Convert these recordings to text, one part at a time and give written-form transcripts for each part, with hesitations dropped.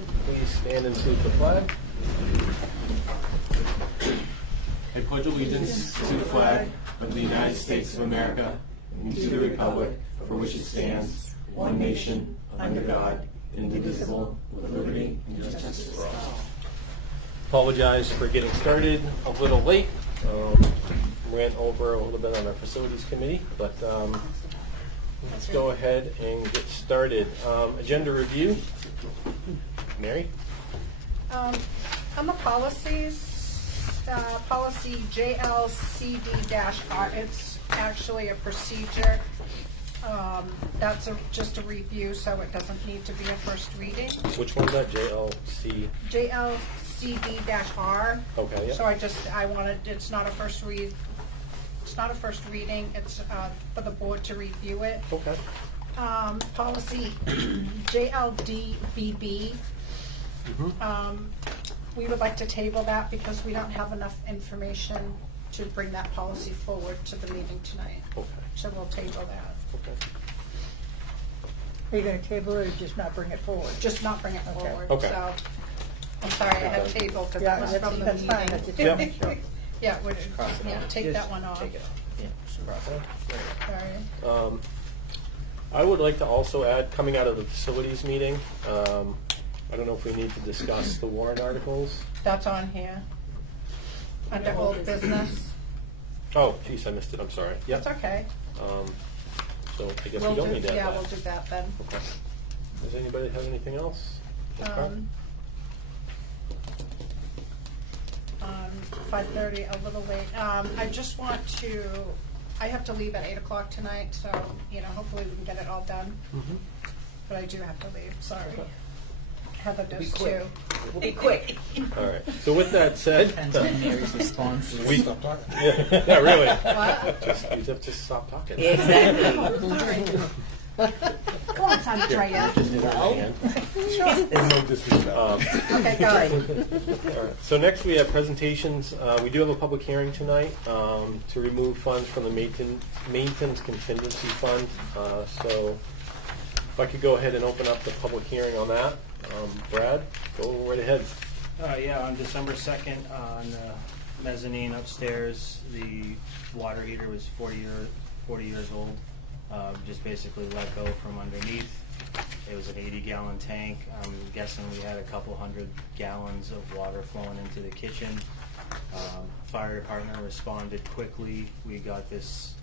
started, please stand and salute the flag. I pledge allegiance to the flag of the United States of America and to the republic for which it stands, one nation, under God, indivisible, with liberty and justice for all. Apologize for getting started a little late. Went over a little bit on our facilities committee, but let's go ahead and get started. Agenda review. Mary? On the policies, policy JLCD-R, it's actually a procedure. That's just a review, so it doesn't need to be a first reading. Which one's that? JLC? JLCD-R. Okay, yeah. So I wanted, it's not a first reading, it's for the board to review it. Okay. Policy JLDBB. We would like to table that because we don't have enough information to bring that policy forward to the meeting tonight. Okay. So we'll table that. Okay. Are you going to table it or just not bring it forward? Just not bring it forward. Okay. So, I'm sorry, I had table because that was from the that's meeting. fine. That's a Yeah. different issue. Yeah, take that one off. Take it off. Yeah, just cross it off. Sorry. I would like to also add, coming out of the facilities meeting, I don't know if we need to discuss the warrant articles. That's on here. Under old business. Oh, geez, I missed it. I'm sorry. Yep. That's okay. So I guess we don't need to add Yeah, that. we'll do that then. Okay. Does anybody have anything else? On 5:30, a little late. I just want to, I have to leave at 8 o'clock tonight, so, hopefully we can get it all done. But I do have to leave, sorry. Okay. Heather does quick. too. We'll be quick. All right. So with that said, Depends on Mary's responses. yeah, really. What? You have to stop talking. Exactly. Come on, Andrea. Just do that again. Okay, go ahead. All right. So next we have presentations. We do have a public hearing tonight to remove funds from the maintenance contingency fund. So if I could go ahead and open up the public hearing on that. Brad, go right ahead. Yeah, on December 2nd, on the mezzanine upstairs, the water heater was 40 years old. Just basically let go from underneath. It was an 80-gallon tank. I'm guessing we had a couple hundred gallons of water flowing into the kitchen. Fire department responded quickly. We got this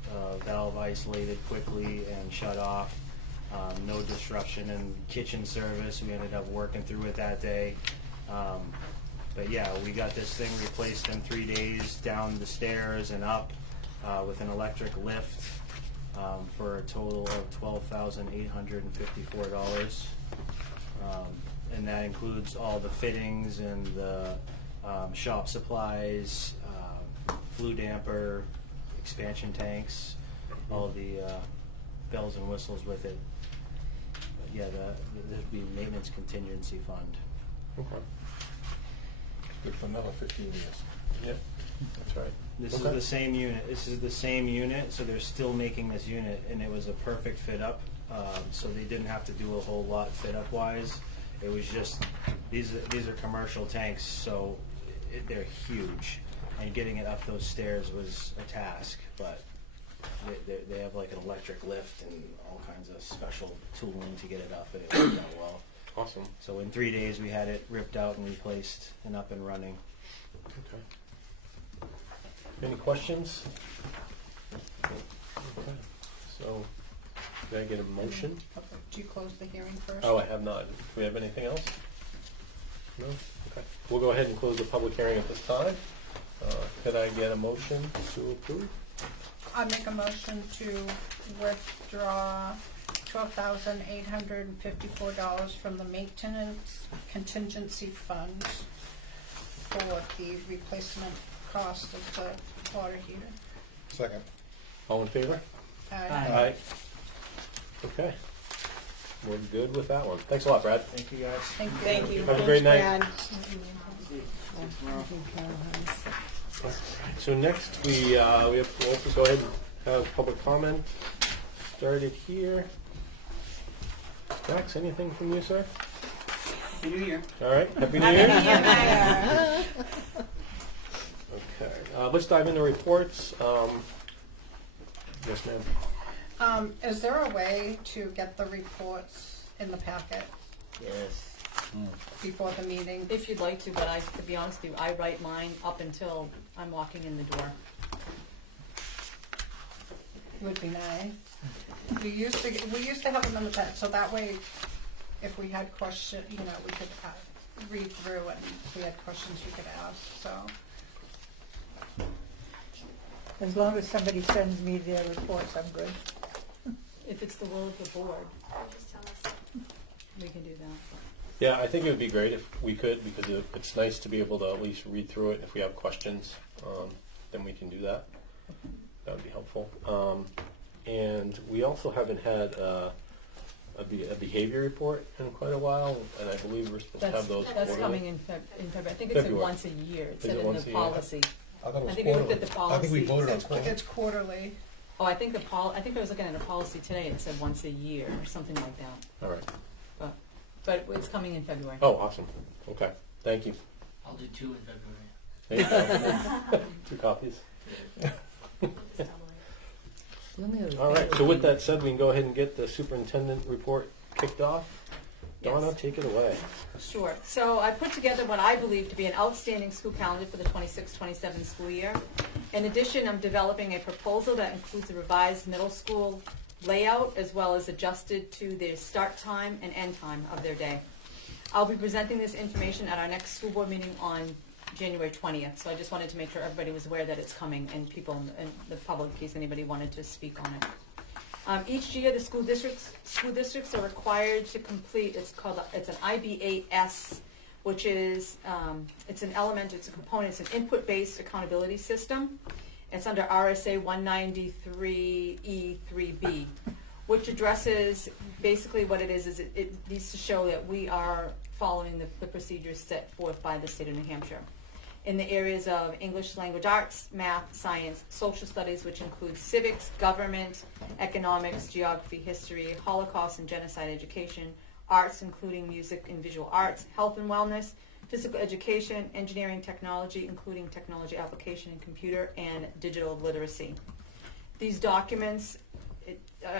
valve isolated quickly and shut off. No disruption in kitchen service. We ended up working through it that day. But yeah, we got this thing replaced in 3 days, down the stairs and up with an electric lift for a total of $12,854. And that includes all the fittings and the shop supplies, flue damper, expansion tanks, all the bells and whistles with it. But yeah, there'd be maintenance contingency fund. Okay. Good for another 15 years. Yep. That's right. This is the same unit. This is the same unit, so they're still making this unit, and it was a perfect fit up. So they didn't have to do a whole lot fit up wise. It was just these are commercial tanks, so they're huge, and getting it up those stairs was a task. But they have like an electric lift and all kinds of special tooling to get it up, and it worked out well. Awesome. So in 3 days, we had it ripped out and replaced and up and running. Okay. Any questions? Okay. So, can I get a motion? Do you close the hearing first? Oh, I have not. Do we have anything else? No? Okay. We'll go ahead and close the public hearing at this time. Could I get a motion to approve? I make a motion to withdraw $12,854 from the maintenance contingency fund for the replacement cost of the water heater. Second. All in favor? Aye. Okay. We're good with that one. Thanks a lot, Brad. Thank you, guys. Thank you. Have a great night. Brad. So next we have to also go ahead and have public comment started here. Max, anything from you, sir? Happy New Year. All right, Happy New Happy Year. New Year, Mayor. Okay, let's dive into reports. Yes, ma'am. Is there a way to get the reports in the packet Yes. before the meeting? If you'd like to, but to be honest with you, I write mine up until I'm walking in the door. Would be nice. We used to have them in the packet, so that way, if we had question, we could read through and if we had questions we could ask, so. As long as somebody sends me their reports, I'm good. If it's the will of the board, we can do that. Yeah, I think it would be great if we could, because it's nice to be able to at least read through it. If we have questions, then we can do that. That would be helpful. And we also haven't had a behavior report in quite a while, and I believe we're supposed to have those That's quarterly. coming in February. I think it's February. once a year. It Is said it in once the a year? policy. I thought it was I think we looked quarterly. at the I think we policy. voted on It's quarterly. quarterly. Oh, I think I think I was looking at a policy today. It said once a year or something like that. All right. But it's coming in February. Oh, awesome. Okay, thank you. I'll do 2 in February. There you go. 2 copies. The only other All thing right, would so with be- that said, we can go ahead and get the superintendent report kicked off. Donna, Yes. take it away. Sure. So I put together what I believe to be an outstanding school calendar for the 26-27 school year. In addition, I'm developing a proposal that includes a revised middle school layout as well as adjusted to their start time and end time of their day. I'll be presenting this information at our next school board meeting on January 20th. So I just wanted to make sure everybody was aware that it's coming and people in the public, in case anybody wanted to speak on it. Each year, the school districts are required to complete. It's an IBAS, which is it's a component. It's an input-based accountability system. It's under RSA 193E3B, which addresses basically what it is it needs to show that we are following the procedures set forth by the state of New Hampshire in the areas of English language arts, math, science, social studies, which includes civics, government, economics, geography, history, Holocaust and genocide education, arts including music and visual arts, health and wellness, physical education, engineering, technology, including technology application in computer and digital literacy. These documents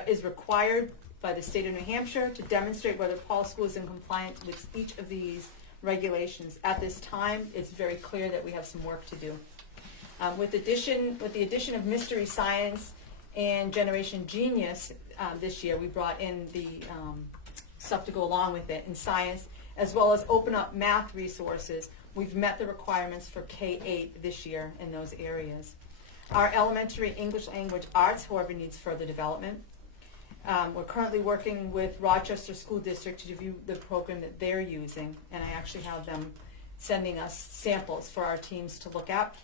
is required by the state of New Hampshire to demonstrate whether Paul School is in compliance with each of these regulations. At this time, it's very clear that we have some work to do. With the addition of Mystery Science and Generation Genius this year, we brought in the stuff to go along with it in science, as well as open up math resources. We've met the requirements for K-8 this year in those areas. Our elementary English language arts, however, needs further development. We're currently working with Rochester School District to review the program that they're using, and I actually have them sending us samples for our teams to look at.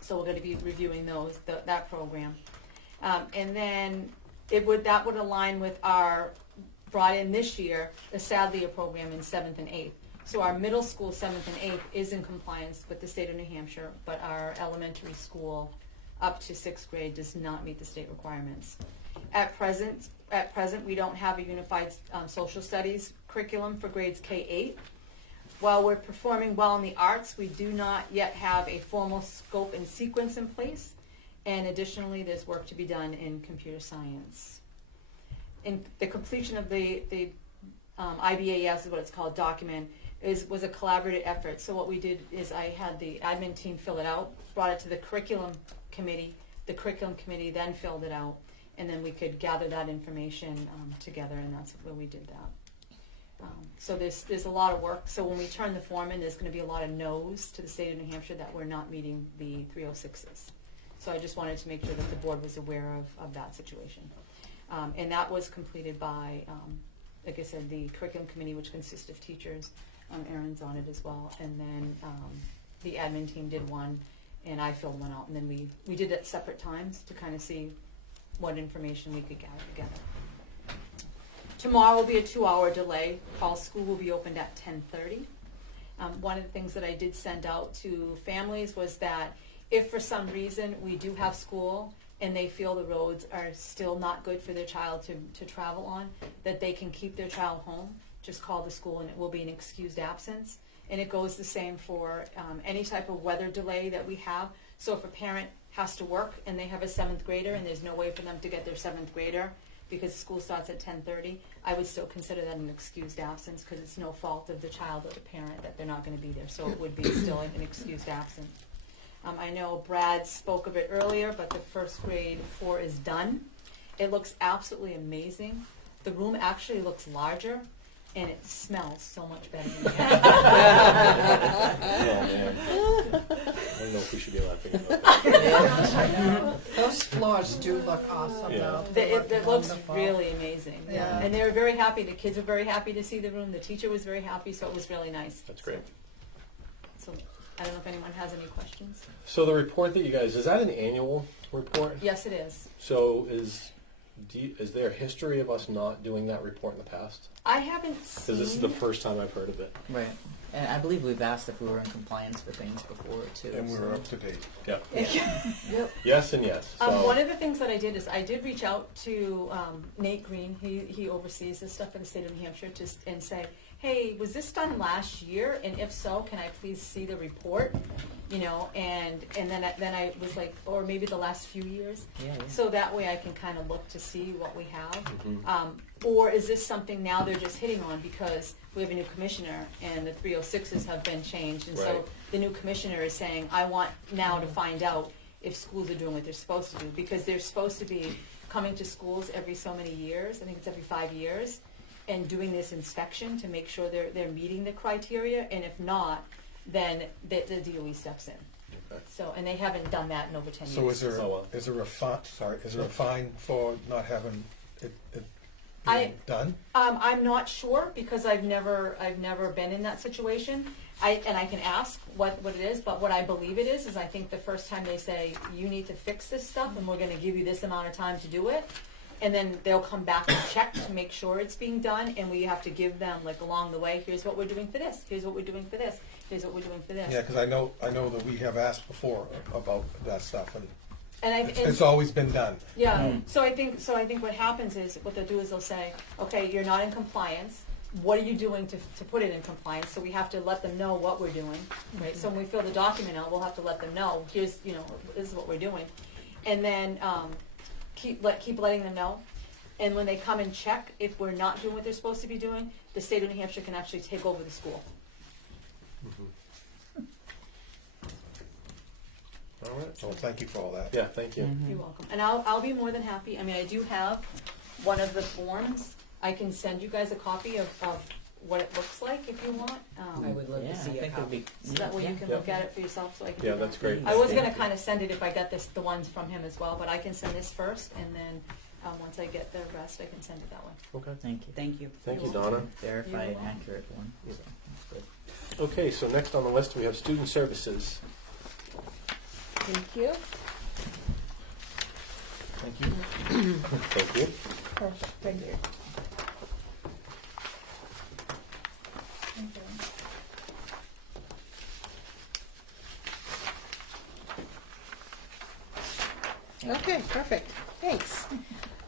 So we're going to be reviewing that program. And then that would align with our brought in this year, the SADLIA program in 7th and 8th. So our middle school 7th and 8th is in compliance with the state of New Hampshire, but our elementary school up to 6th grade does not meet the state requirements. At present, we don't have a unified social studies curriculum for grades K-8. While we're performing well in the arts, we do not yet have a formal scope and sequence in place. And additionally, there's work to be done in computer science. In the completion of the IBAS is what it's called, document, was a collaborative effort. So what we did is I had the admin team fill it out, brought it to the curriculum committee. The curriculum committee then filled it out, and then we could gather that information together, and that's where we did that. So there's a lot of work. So when we turn the form in, there's going to be a lot of no's to the state of New Hampshire that we're not meeting the 306s. So I just wanted to make sure that the board was aware of that situation. And that was completed by, like I said, the curriculum committee, which consists of teachers. Erin's on it as well. And then the admin team did one, and I filled one out. And then we did it at separate times to kind of see what information we could gather together. Tomorrow will be a 2-hour delay. Paul School will be opened at 10:30. One of the things that I did send out to families was that if for some reason we do have school and they feel the roads are still not good for their child to travel on, that they can keep their child home just call the school and it will be an excused absence. And it goes the same for any type of weather delay that we have. So if a parent has to work and they have a 7th grader and there's no way for them to get their 7th grader because school starts at 10:30, I would still consider that an excused absence because it's no fault of the child or the parent that they're not going to be there. So it would be still an excused absence. I know Brad spoke of it earlier, but the first grade 4 is done. It looks absolutely amazing. The room actually looks larger, and it smells so much better than the other. Oh, man. I don't know if we should be laughing about that. Those floors do look awesome, Yeah. though. It looks wonderful. really amazing. Yeah. And they were very happy. The kids were very happy to see the room. The teacher was very happy, so it was really nice. That's great. So I don't know if anyone has any questions. So the report that you guys, is that an annual report? Yes, it is. So is there a history of us not doing that report in the past? I haven't Because seen. this is the first time I've heard of it. Right. And I believe we've asked if we were in compliance with things before too. And we so- were up to date. Yeah. Yep. Yes and yes. So, One of the things that I did is I did reach out to Nate Green. He oversees this stuff for the state of New Hampshire, and say, hey, was this done last year? And if so, can I please see the report? You know, and then I was like, or maybe the last few years. Yeah, yeah. So that way I can kind of look to see what we have. Mhm. Or is this something now they're just hitting on because we have a new commissioner and the 306s have been changed, and so Right. the new commissioner is saying, I want now to find out if schools are doing what they're supposed to do, because they're supposed to be coming to schools every so many years, I think it's every 5 years, and doing this inspection to make sure they're meeting the criteria, and if not, then the DOE steps in. Okay. So, and they haven't done that in over 10 years. So is there, So, is there a fine for not having it I- done? I'm not sure because I've never been in that situation. I can ask what it is, but what I believe it is I think the first time they say you need to fix this stuff and we're going to give you this amount of time to do it, and then they'll come back and check to make sure it's being done, and we have to give them like along the way. Here's what we're doing for this. Here's what we're doing for this. Here's what we're doing for this. Yeah, because I know that we have asked before about that stuff, and And it's always been done. Yeah, so I think what happens is, what they'll do is they'll say, okay, you're not in compliance, what are you doing to put it in compliance? So we have to let them know what we're doing, right? So when we fill the document out, we'll have to let them know, here's, this is what we're doing. And then, keep letting them know. And when they come and check, if we're not doing what they're supposed to be doing, the state of New Hampshire can actually take over the school. all right. So thank you for all that. Yeah, thank you. You're welcome. And I'll be more than happy. I mean, I do have one of the forms. I can send you guys a copy of what it looks like if you want. I would love Yeah, to see I a think it would copy. be. So that way you can Yeah. look at it for yourself, so I can Yeah, do that's that. great. I was gonna kind of send it if I got the ones from him as well, but I can send this first, and then, once I get the rest, I can send it that way. Okay. Thank you. Thank you. Thank you, Donna. Verify You're an welcome. accurate one. So that's good. Okay, so next on the list we have student services. Thank you. Thank you. Thank you. Thank you. Okay, perfect. Thanks.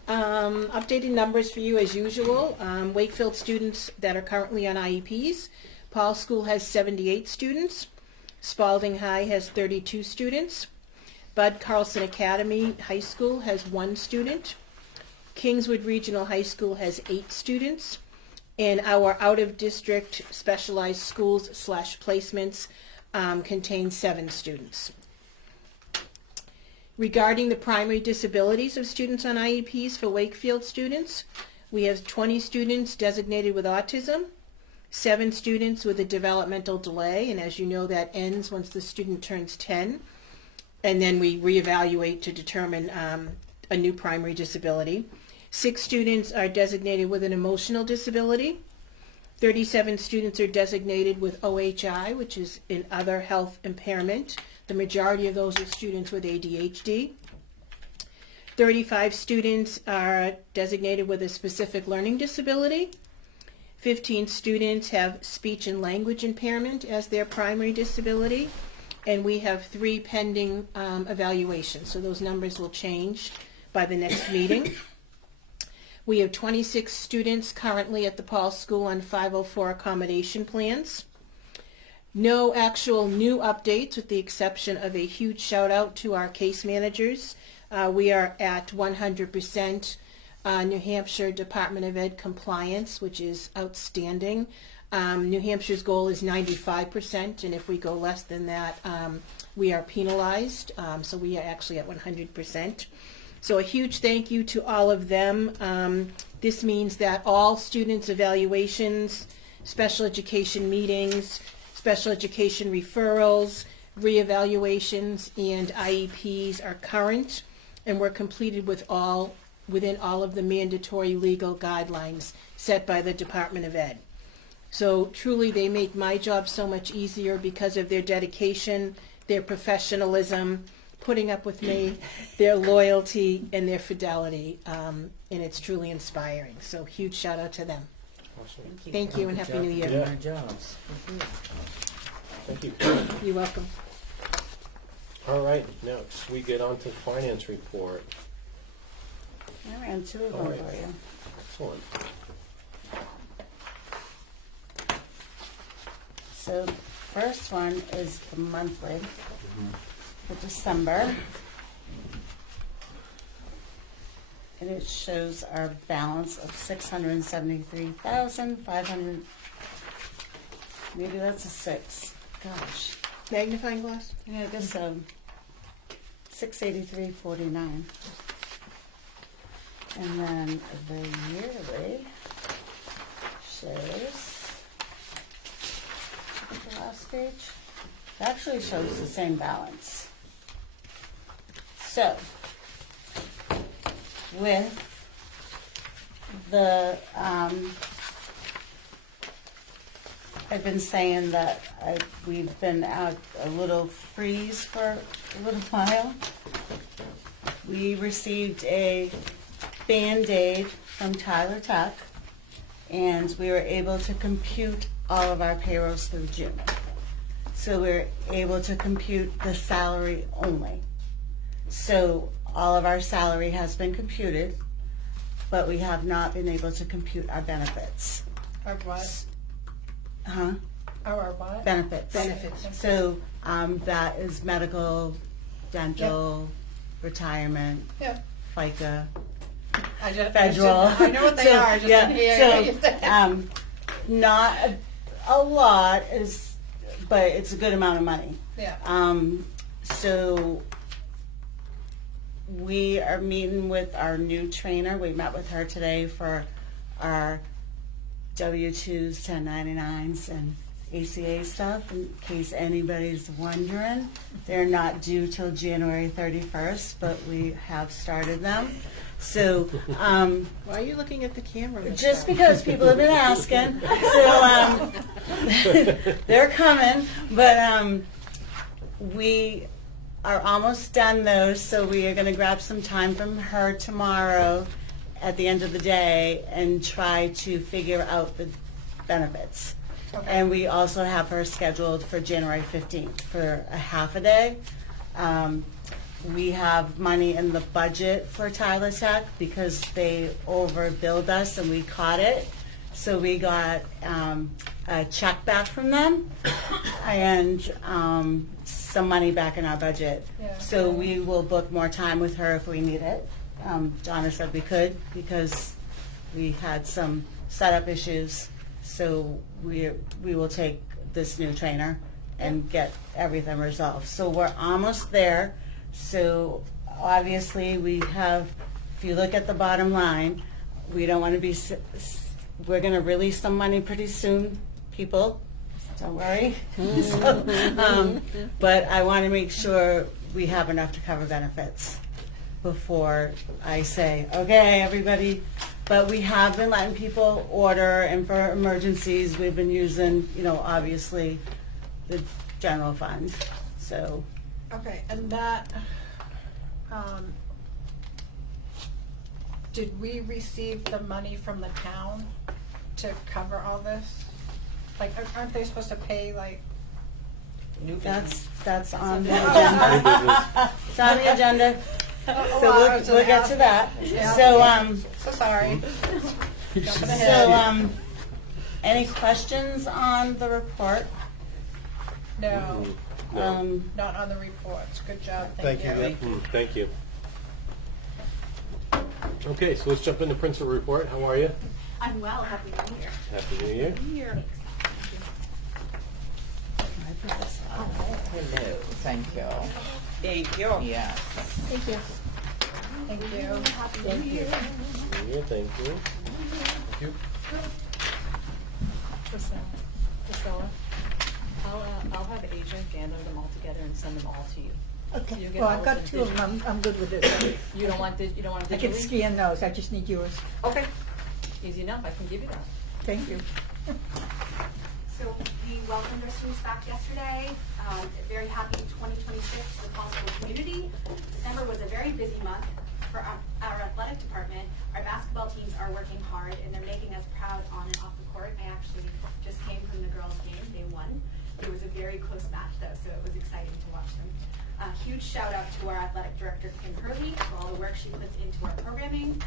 Updated numbers for you as usual. Wakefield students that are currently on IEPs. Paul School has 78 students. Spalding High has 32 students. Bud Carlson Academy High School has 1 student. Kingswood Regional High School has 8 students. And our out-of-district specialized schools / placements contain 7 students. Regarding the primary disabilities of students on IEPs for Wakefield students, we have 20 students designated with autism, 7 students with a developmental delay, and as you know, that ends once the student turns 10, and then we reevaluate to determine a new primary disability. 6 students are designated with an emotional disability. 37 students are designated with OHI, which is in other health impairment. The majority of those are students with ADHD. 35 students are designated with a specific learning disability. 15 students have speech and language impairment as their primary disability. And we have 3 pending evaluations, so those numbers will change by the next meeting. We have 26 students currently at the Paul School on 504 accommodation plans. No actual new updates with the exception of a huge shout out to our case managers. We are at 100% New Hampshire Department of Ed compliance, which is outstanding. New Hampshire's goal is 95%, and if we go less than that, we are penalized. So we are actually at 100%. So a huge thank you to all of them. This means that all students' evaluations, special education meetings, special education referrals, reevaluations, and IEPs are current, and were completed within all of the mandatory legal guidelines set by the Department of Ed. So truly they make my job so much easier because of their dedication, their professionalism, putting up with me, their loyalty, and their fidelity, and it's truly inspiring. So huge shout out to them. Awesome. Thank you and Happy New Year. Yeah. Our jobs. Thank you. You're welcome. All right, next we get on to finance report. I ran two of them All right. for you. Excellent. So the first one is the monthly for December. And it shows our balance of 673,500. Maybe that's a 6. Gosh. Magnifying glass? Yeah, I guess so. 683.49. And then the yearly shows, the last page, it actually shows the same balance. So, with the, I've been saying that we've been at a little freeze for a little while. We received a Band-Aid from Tyler Tech, and we were able to compute all of our payrolls through June. So we're able to compute the salary only. So all of our salary has been computed, but we have not been able to compute our benefits. Or what? Huh? Or what? Benefits. Benefits. So that is medical, dental, retirement, Yeah. FICA, Federal. federal. I know what they are, I just didn't hear what you said. Not a lot is, but it's a good amount of money. Yeah. So we are meeting with our new trainer. We met with her today for our W-2s, 1099s, and ACA stuff. In case anybody's wondering, they're not due till January 31st, but we have started them. So, Why are you looking at the camera? Miss just Brown? because people have been asking, so they're coming. But we are almost done those, so we are going to grab some time from her tomorrow at the end of the day and try to figure out the benefits. Okay. And we also have her scheduled for January 15th for a half a day. We have money in the budget for Tyler Tech because they overbilled us and we caught it. So we got a check back from them and some money back in our budget. Yeah. So we will book more time with her if we need it. Donna said we could because we had some setup issues. So we will take this new trainer and get everything resolved. So we're almost there. So obviously we have, if you look at the bottom line, we don't want to be, we're going to release some money pretty soon, people. Don't worry. But I want to make sure we have enough to cover benefits before I say, okay, everybody. But we have been letting people order, and for emergencies, we've been using, obviously, the general fund. So, Okay, and that, did we receive the money from the town to cover all this? Like, aren't they supposed to pay, like, that's on the agenda. It's on the agenda. We'll get to that. Yeah. So, So sorry. Jumping ahead. so, any questions on the report? No, No. not on the reports. Good job. Thank you. Thank you. Okay, so let's jump into principal report. How are you? I'm well. Happy New Year. Happy New Year. Hello. Thank you. Thank you. Yes. Thank you. Thank you. Thank you. New Year, thank you. Thank you. Priscilla, I'll have Asia gather them all together and send them all to you. Okay. You get Well, all I've got of them two of them. I'm good with this. You don't want this, you don't want I can digitally? scan those. I just need yours. Okay, easy enough, I can give you that. Thank you. So we welcomed our students back yesterday. Very happy 2026 responsible community. December was a very busy month for our athletic department. Our basketball teams are working hard and they're making us proud on and off the court. I actually just came from the girls' game. They won. It was a very close match though, so it was exciting to watch them. A huge shout out to our athletic director, Kim Hurley, for all the work she puts into our programming.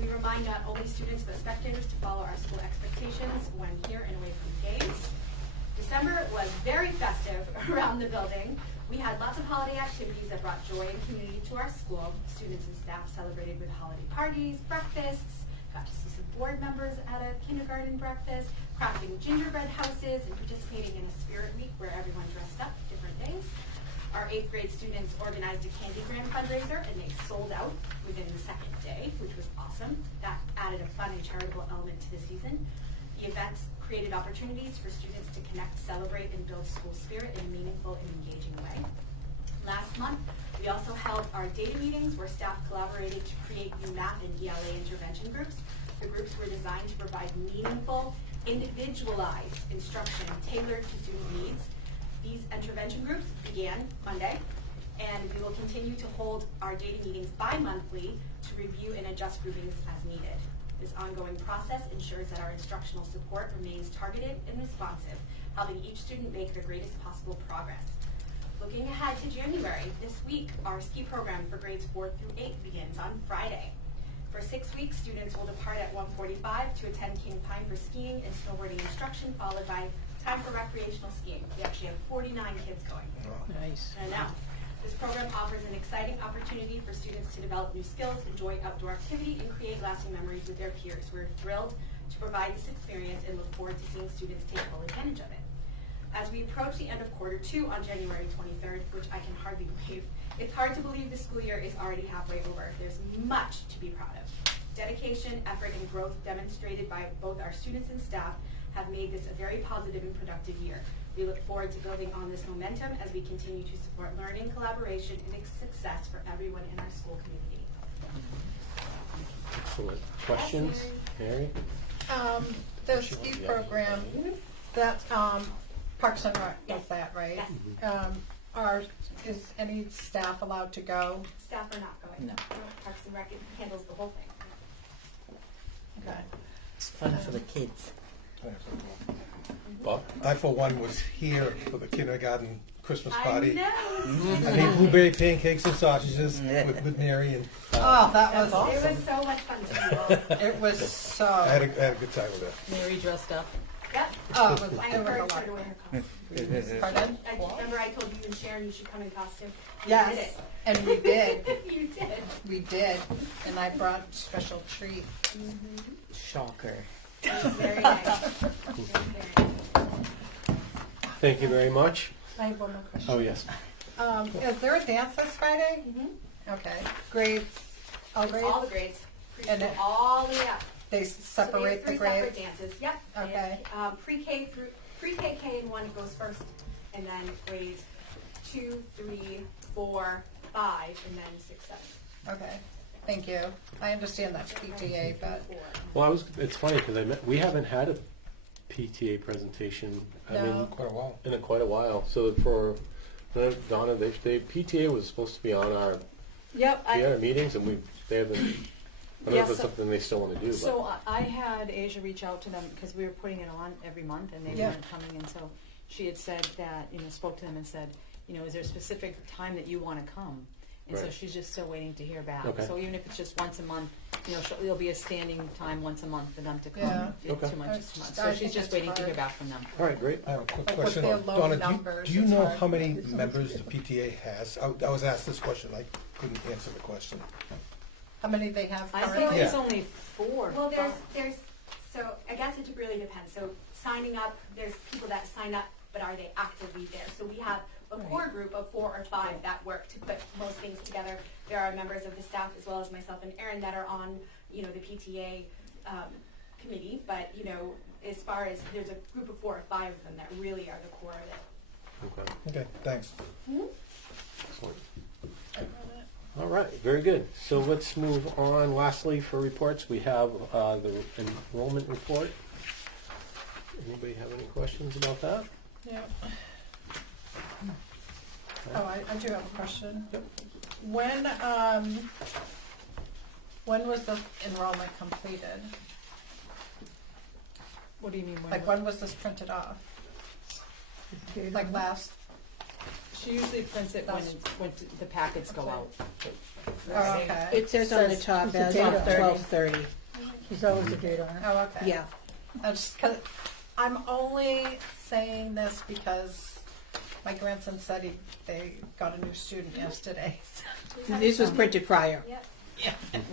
We remind not only students but spectators to follow our school expectations when here and away from games. December was very festive around the building. We had lots of holiday activities that brought joy and community to our school. Students and staff celebrated with holiday parties, breakfasts, got to see some board members at a kindergarten breakfast, crafting gingerbread houses, and participating in a spirit week where everyone dressed up different days. Our 8th grade students organized a Candy Grant fundraiser and they sold out within the second day, which was awesome. That added a fun and charitable element to the season. The events created opportunities for students to connect, celebrate, and build school spirit in a meaningful and engaging way. Last month, we also held our data meetings where staff collaborated to create new math and ELA intervention groups. The groups were designed to provide meaningful, individualized instruction tailored to student needs. These intervention groups began Monday, and we will continue to hold our data meetings bi-monthly to review and adjust groupings as needed. This ongoing process ensures that our instructional support remains targeted and responsive, helping each student make their greatest possible progress. Looking ahead to January, this week, our ski program for grades 4 through 8 begins on Friday. For 6 weeks, students will depart at 1:45 to attend King Pine for skiing and snowboarding instruction, followed by time for recreational skiing. We actually have 49 kids going. Nice. And now, this program offers an exciting opportunity for students to develop new skills, enjoy outdoor activity, and create lasting memories with their peers. We're thrilled to provide this experience and look forward to seeing students take full advantage of it. As we approach the end of quarter 2 on January 23rd, which I can hardly believe, it's hard to believe the school year is already halfway over. There's much to be proud of. Dedication, effort, and growth demonstrated by both our students and staff have made this a very positive and productive year. We look forward to building on this momentum as we continue to support learning, collaboration, and success for everyone in our school community. Excellent. Questions? Mary? The ski program, that's Parks and Rec, is that right? Yes. Is any staff allowed to go? Staff are not going. No. Parks and Rec handles the whole thing. Okay. It's fun for the kids. Bob? I, for one, was here for the kindergarten Christmas I party. know. I made blueberry pancakes and sausages with Mary, and Oh, that was It awesome. was so much fun to do. It was so. I had a good time with it. Mary dressed up. Yep. Oh, it was I a lot encouraged her of to wear fun. her costume. Pardon? Remember I told you and Sharon you should come in costume? You Yes, did it. and we did. You did. We did, and I brought special treat. Shocker. It was very nice. Very nice. Thank you very much. I have one more question. Oh, yes. Is there a dance this Friday? Okay. Grades, all grades? All the grades. And Preschool, it- all the way up. They So we separate have the 3 grades? separate dances. Yep. Okay. Pre-K through pre-K, K, and 1 goes first, and then grades 2, 3, 4, 5, and then 6, 7. Okay, thank you. I understand that's PTA, but Well, it's funny because we haven't had a PTA presentation. I No. mean, Quite a while. in quite a while. So for Donna, PTA was supposed to be on our Yep. meetings, and they haven't. I don't know Yeah, if it's so- something they still want to do. So I had Asia reach out to them because we were putting it on every month and they Yeah. weren't coming, and so she had said that, spoke to them and said, is there a specific time that you want to come? And so Right. she's just still waiting to hear back. Okay. So even if it's just once a month, there'll be a standing time once a month for them to come. Yeah. If Okay. too much is too much. I So think she's just it's waiting to hear hard. back from them. All right, great. I have a quick Like, with question. their low Donna, numbers, do you it's know hard. how many members the PTA has? I was asked this question, I couldn't answer the question. How many they have I currently? think there's Yeah. only 4. Well, so I guess it really depends. So signing up, there's people that sign up, but are they actively there? So we have a core group of 4 or 5 that work to put most things together. There are members of the staff as well as myself and Erin that are on, the PTA committee. But, as far as there's a group of 4 or 5 of them that really are the core of it. Okay. Okay, thanks. Excellent. All right, very good. So let's move on. Lastly, for reports, we have the enrollment report. Anybody have any questions about that? Yeah. Oh, I do have a question. Yep. When was the enrollment completed? What do you mean? Like, when was this printed off? Like last, She usually prints it when the packets go out. oh, okay. It says on the top as date of of 12:30. There's always a date on it. Oh, okay. Yeah. That's 'cause I'm only saying this because my grandson said they got a new student yesterday. This was printed prior. Yep,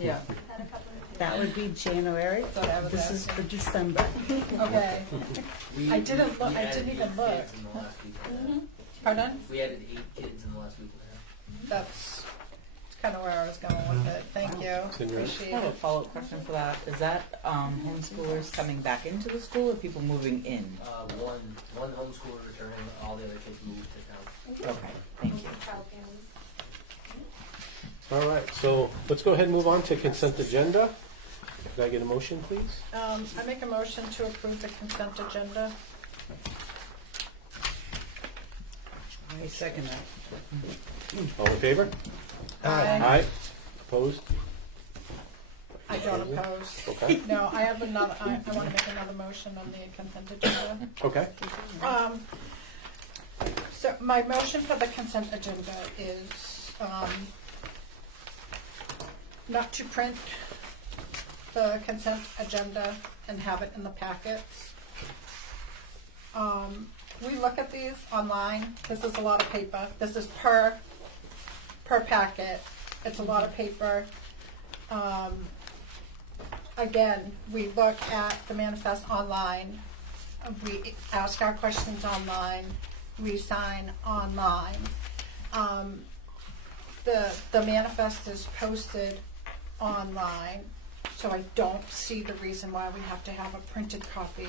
Yeah. had a couple of. That would be January. So that was This it. is for December. Okay. I didn't look, I didn't even look. Pardon? We added 8 kids in the last week and a half. That's kind of where I was going with it. Thank you. Congrats. I Appreciate have a it. follow-up question for that. Is that homeschoolers coming back into the school or people moving in? One homeschooler returning, all the other kids moved to town. Okay, thank you. Child families. All right, so let's go ahead and move on to consent agenda. Could I get a motion, please? I make a motion to approve the consent agenda. I second that. All in favor? Aye. Opposed? I don't oppose. Okay. No, I have another, I want to make another motion on the consent agenda. Okay. So my motion for the consent agenda is, not to print the consent agenda and have it in the packets. We look at these online. This is a lot of paper. This is per packet. It's a lot of paper. Again, we look at the manifest online. We ask our questions online. We sign online. The manifest is posted online, so I don't see the reason why we have to have a printed copy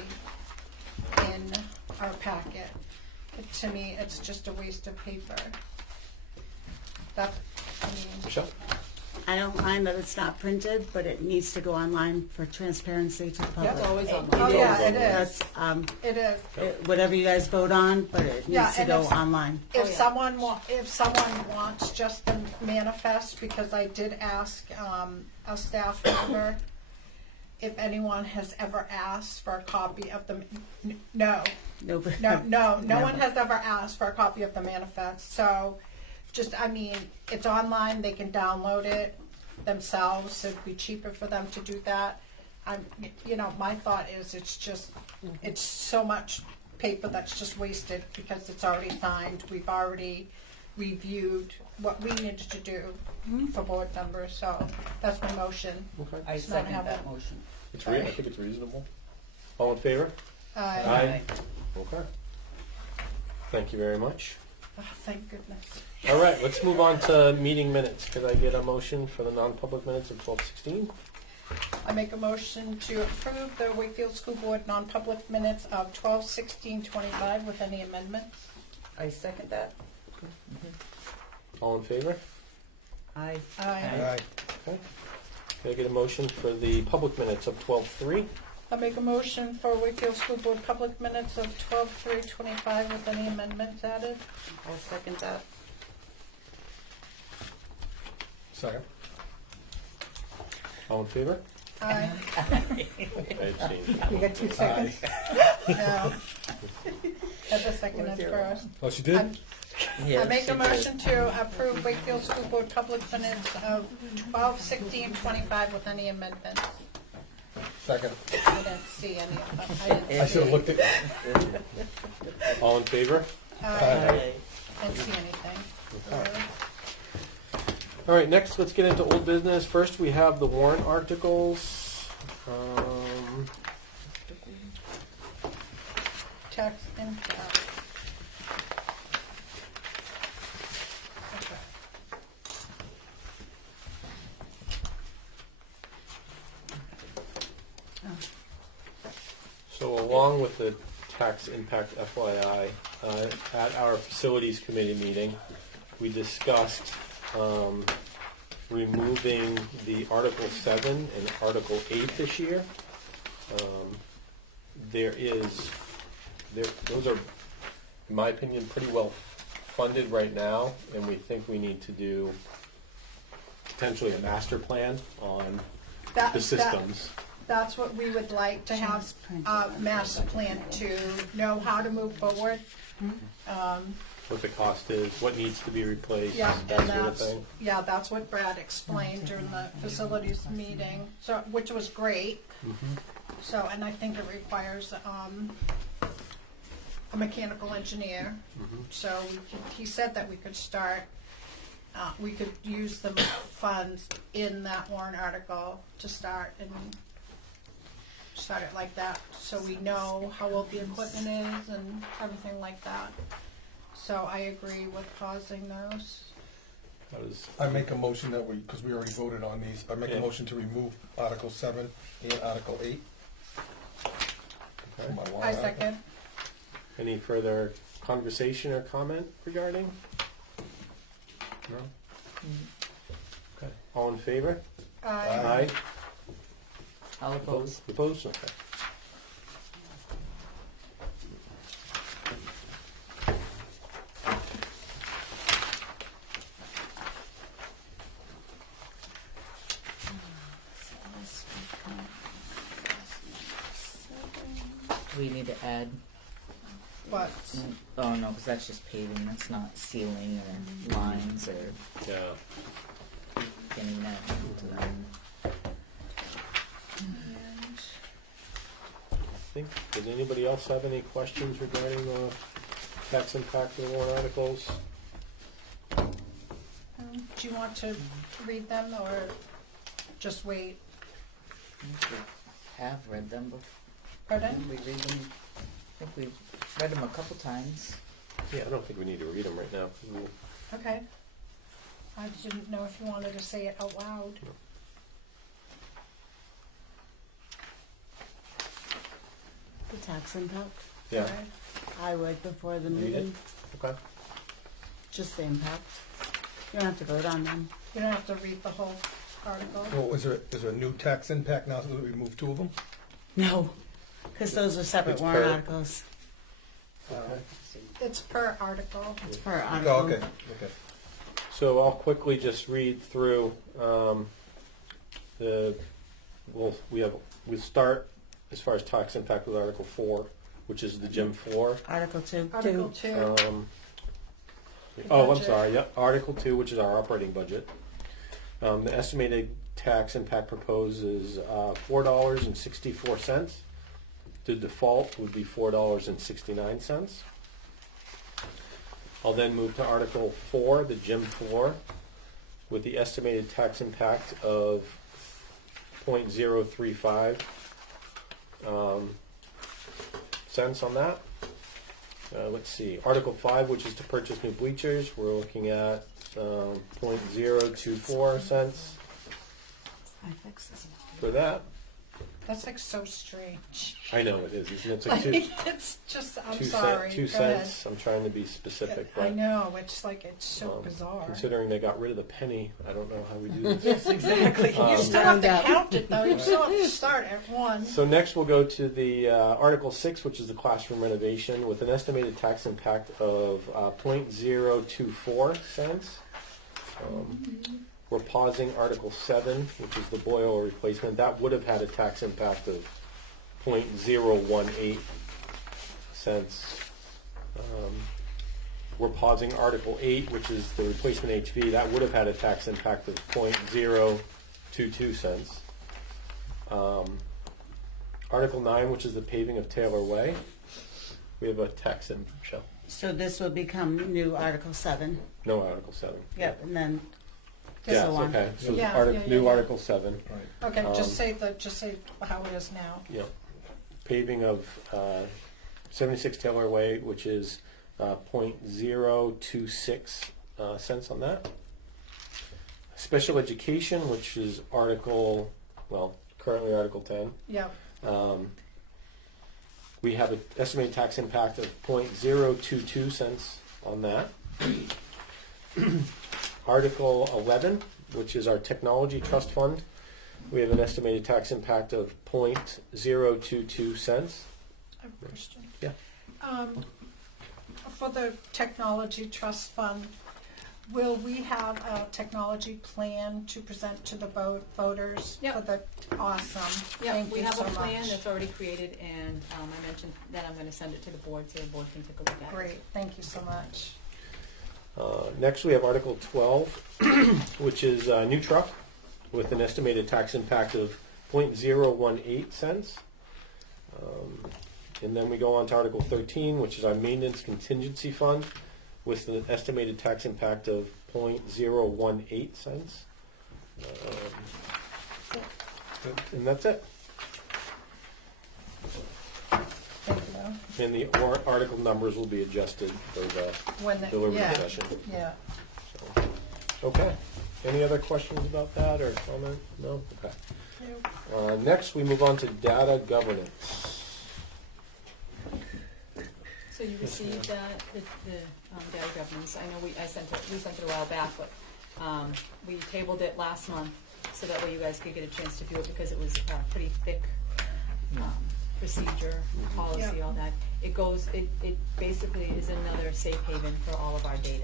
in our packet. To me, it's just a waste of paper. Michelle? I don't mind that it's not printed, but it needs to go online for transparency to the public. It's always Oh, online. yeah, it is. That's, It is. whatever you guys vote on, but it Yeah, needs to and go if- online. If yeah. someone wants just the manifest, because I did ask, a staff member if anyone has ever asked for a copy of the, no, Nobody. no one Never. has ever asked for a copy of the manifest, so it's online, they can download it themselves, it'd be cheaper for them to do that. My thought is it's so much paper that's just wasted because it's already signed, we've already reviewed what we needed to do for board members, so that's my motion. Okay. I It's not second having- that motion. I think it's reasonable. All in favor? Aye. Okay. Thank you very much. Oh, thank goodness. All right, let's move on to meeting minutes. Could I get a motion for the non-public minutes of 12:16? I make a motion to approve the Wakefield School Board non-public minutes of 12/16/25 with any amendments. I second that. All in favor? Aye. Aye. Okay. Could I get a motion for the public minutes of 12:3? I make a motion for Wakefield School Board public minutes of 12/3/25 with any amendments added. I'll second that. Second. All in favor? Aye. I abstain. You got 2 seconds? No. Heather seconded first. Oh, she did? Yeah, I make she a did. motion to approve Wakefield School Board public minutes of 12/16/25 with any amendments. Second. I didn't see any of them. I didn't I should have see. looked at, All in favor? I didn't see anything. Really. All right, next let's get into old business. First we have the warrant articles. Tax impact. Okay. So along with the tax impact FYI, at our facilities committee meeting, we discussed removing the Article 7 and Article 8 this year. Those are, in my opinion, pretty well funded right now, and we think we need to do potentially a master plan on the systems. That's what we would like to have, a master plan to know how to move forward. What the cost is, what needs to be replaced, Yeah, that and sort of that's, thing. yeah, that's what Brad explained during the facilities meeting, so, which was great. So, and I think it requires, a mechanical engineer. So he said that we could start, we could use the funds in that warrant article to start and start it like that, so we know how old the equipment is and everything like that. So I agree with pausing those. That was, I make a motion that because we already voted on these, I make a Yeah. motion to remove Article 7 and Article 8. okay. from my warrant I article. second. Any further conversation or comment regarding? No? Okay. All in favor? Aye. I'll oppose. Opposed? Okay. Do we need to add? What? Oh no, because that's just paving. That's not sealing or lines or Yeah. can't even add to them. I think, did anybody else have any questions regarding the tax impact of the warrant articles? Do you want to read them or just wait? I think we have read them before. Pardon? We read them. I think we've read them a couple times. Yeah, I don't think we need to read them right now. Okay. I didn't know if you wanted to say it out loud. The tax impact, Yeah, Okay. I would before the Read it. meeting, okay. just the impact. You don't have to vote on them. You don't have to read the whole article. Well, is there a new tax impact now that we moved 2 of them? No, because those are separate It's warrant per- articles. It's per article. It's per Oh, article. okay, okay. So I'll quickly just read through we start as far as tax impact with Article 4, which is the gym floor. Article 2. Article 2. I'm budget. sorry. Yep, Article 2, which is our operating budget. The estimated tax impact proposed is $4.64. The default would be $4.69. I'll then move to Article 4, the gym floor, with the estimated tax impact of 0.035 cents on that. Let's see, Article 5, which is to purchase new bleachers, we're looking at 0.024 cents I fixed this. for that. That's like so strange. I know it is, isn't it? It's like It's just, I'm two sorry. two Go ahead. cents. I'm trying to be specific, I but know, it's like, it's so bizarre. considering they got rid of the penny, I don't know how we do this. Yes, exactly. You still have Round to up. count it though, you still have to start at 1. So next we'll go to the Article 6, which is the classroom renovation, with an estimated tax impact of 0.024 cents. We're pausing Article 7, which is the boiler replacement. That would have had a tax impact of 0.018 cents. We're pausing Article 8, which is the replacement HV. That would have had a tax impact of 0.022 cents. Article 9, which is the paving of Taylor Way. We have a tax impact. Michelle? So this will become new Article 7. No, Article 7. Yep, and then Yeah, so on. okay. So Yeah, new yeah. Article 7. Okay, just say how it is now. Yeah. Paving of 76 Taylor Way, which is 0.026 cents on that. Special education, which is currently Article 10. Yep. We have an estimated tax impact of 0.022 cents on that. Article 11, which is our technology trust fund. We have an estimated tax impact of 0.022 cents. I have a question. Yeah. For the technology trust fund, will we have a technology plan to present to the voters? Yep. For the, awesome. Yeah, Thank we you have so a plan much. that's already created, and I mentioned that I'm gonna send it to the board, so the board can take a look at it. Great, thank you so much. Next, we have Article 12, which is a new truck with an estimated tax impact of 0.018 cents. And then we go on to Article 13, which is our maintenance contingency fund with an estimated tax impact of 0.018 cents. And that's it. Thank you. And the article numbers will be adjusted for the When the, deliberative yeah, session. yeah. So, okay. Any other questions about that or comment? No? Okay. Next, we move on to data governance. So you received the data governance. I know we sent it a while back, but we tabled it last month so that way you guys could get a chance to view it because it was pretty thick procedure, policy, Yeah. all that. It basically is another safe haven for all of our data.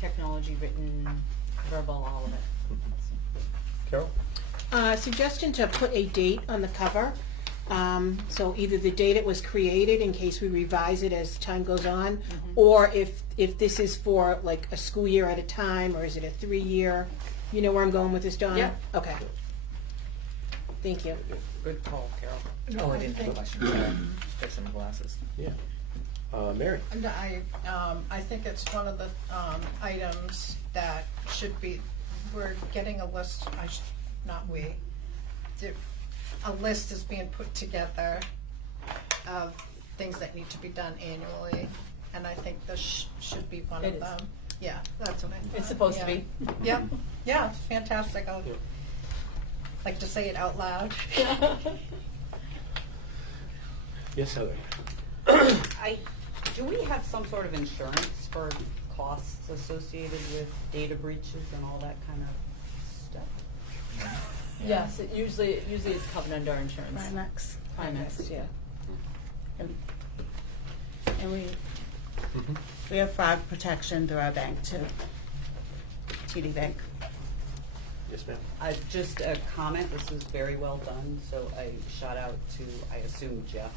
Technology, written, verbal, all of it. Carol? Suggestion to put a date on the cover. So either the date it was created in case we revise it as time goes on, or if this is for like a school year at a time, or is it a 3-year? You know where I'm going with this, Donna? Yeah. Okay. Thank you. Good call, Carol. Oh, I didn't have a question. Fix some glasses. Yeah. Mary? And I think it's one of the items that should be, we're getting a list, a list is being put together of things that need to be done annually, and I think this should be one It of is. them. Yeah, that's what I thought. It's supposed to Yeah. be. Yep, yeah, it's fantastic. I'll Yep. like to say it out loud. Yes, Heather? Do we have some sort of insurance for costs associated with data breaches and all that kind of stuff? Yes, it usually is covered under our insurance. Primex. Primex, yeah. And we have fraud protection through our bank too. TD Bank. Yes, ma'am. Just a comment, this was very well done, so I shout out to, I assume Jeff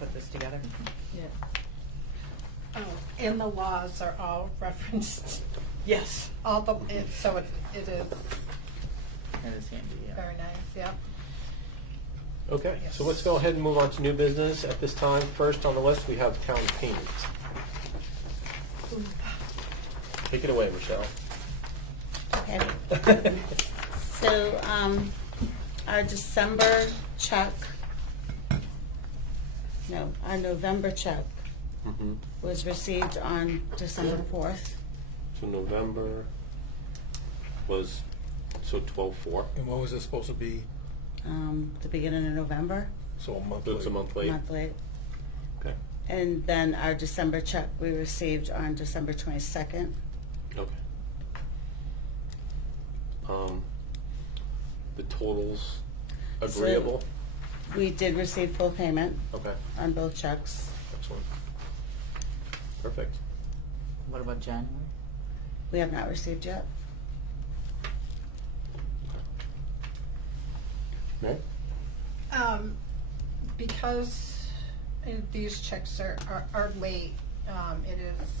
put this together. Yeah. Oh, and the laws are all referenced. Yes. All the so it is That is handy, yeah. very nice. Yeah. Okay, Yes. so let's go ahead and move on to new business. At this time, first on the list, we have town payments. Take it away, Michelle. Okay. So, our December check, no, our November check Mm-hmm. was received on December 4th. So November was, 12/4. And what was it supposed to be? The beginning of November, So a month So it's a later. month late. month late. Okay. And then our December check we received on December 22nd. Okay. The totals agreeable? We did receive full payment Okay, on both checks. excellent. Perfect. What about January? We have not received yet. Right? Because these checks are late, it is,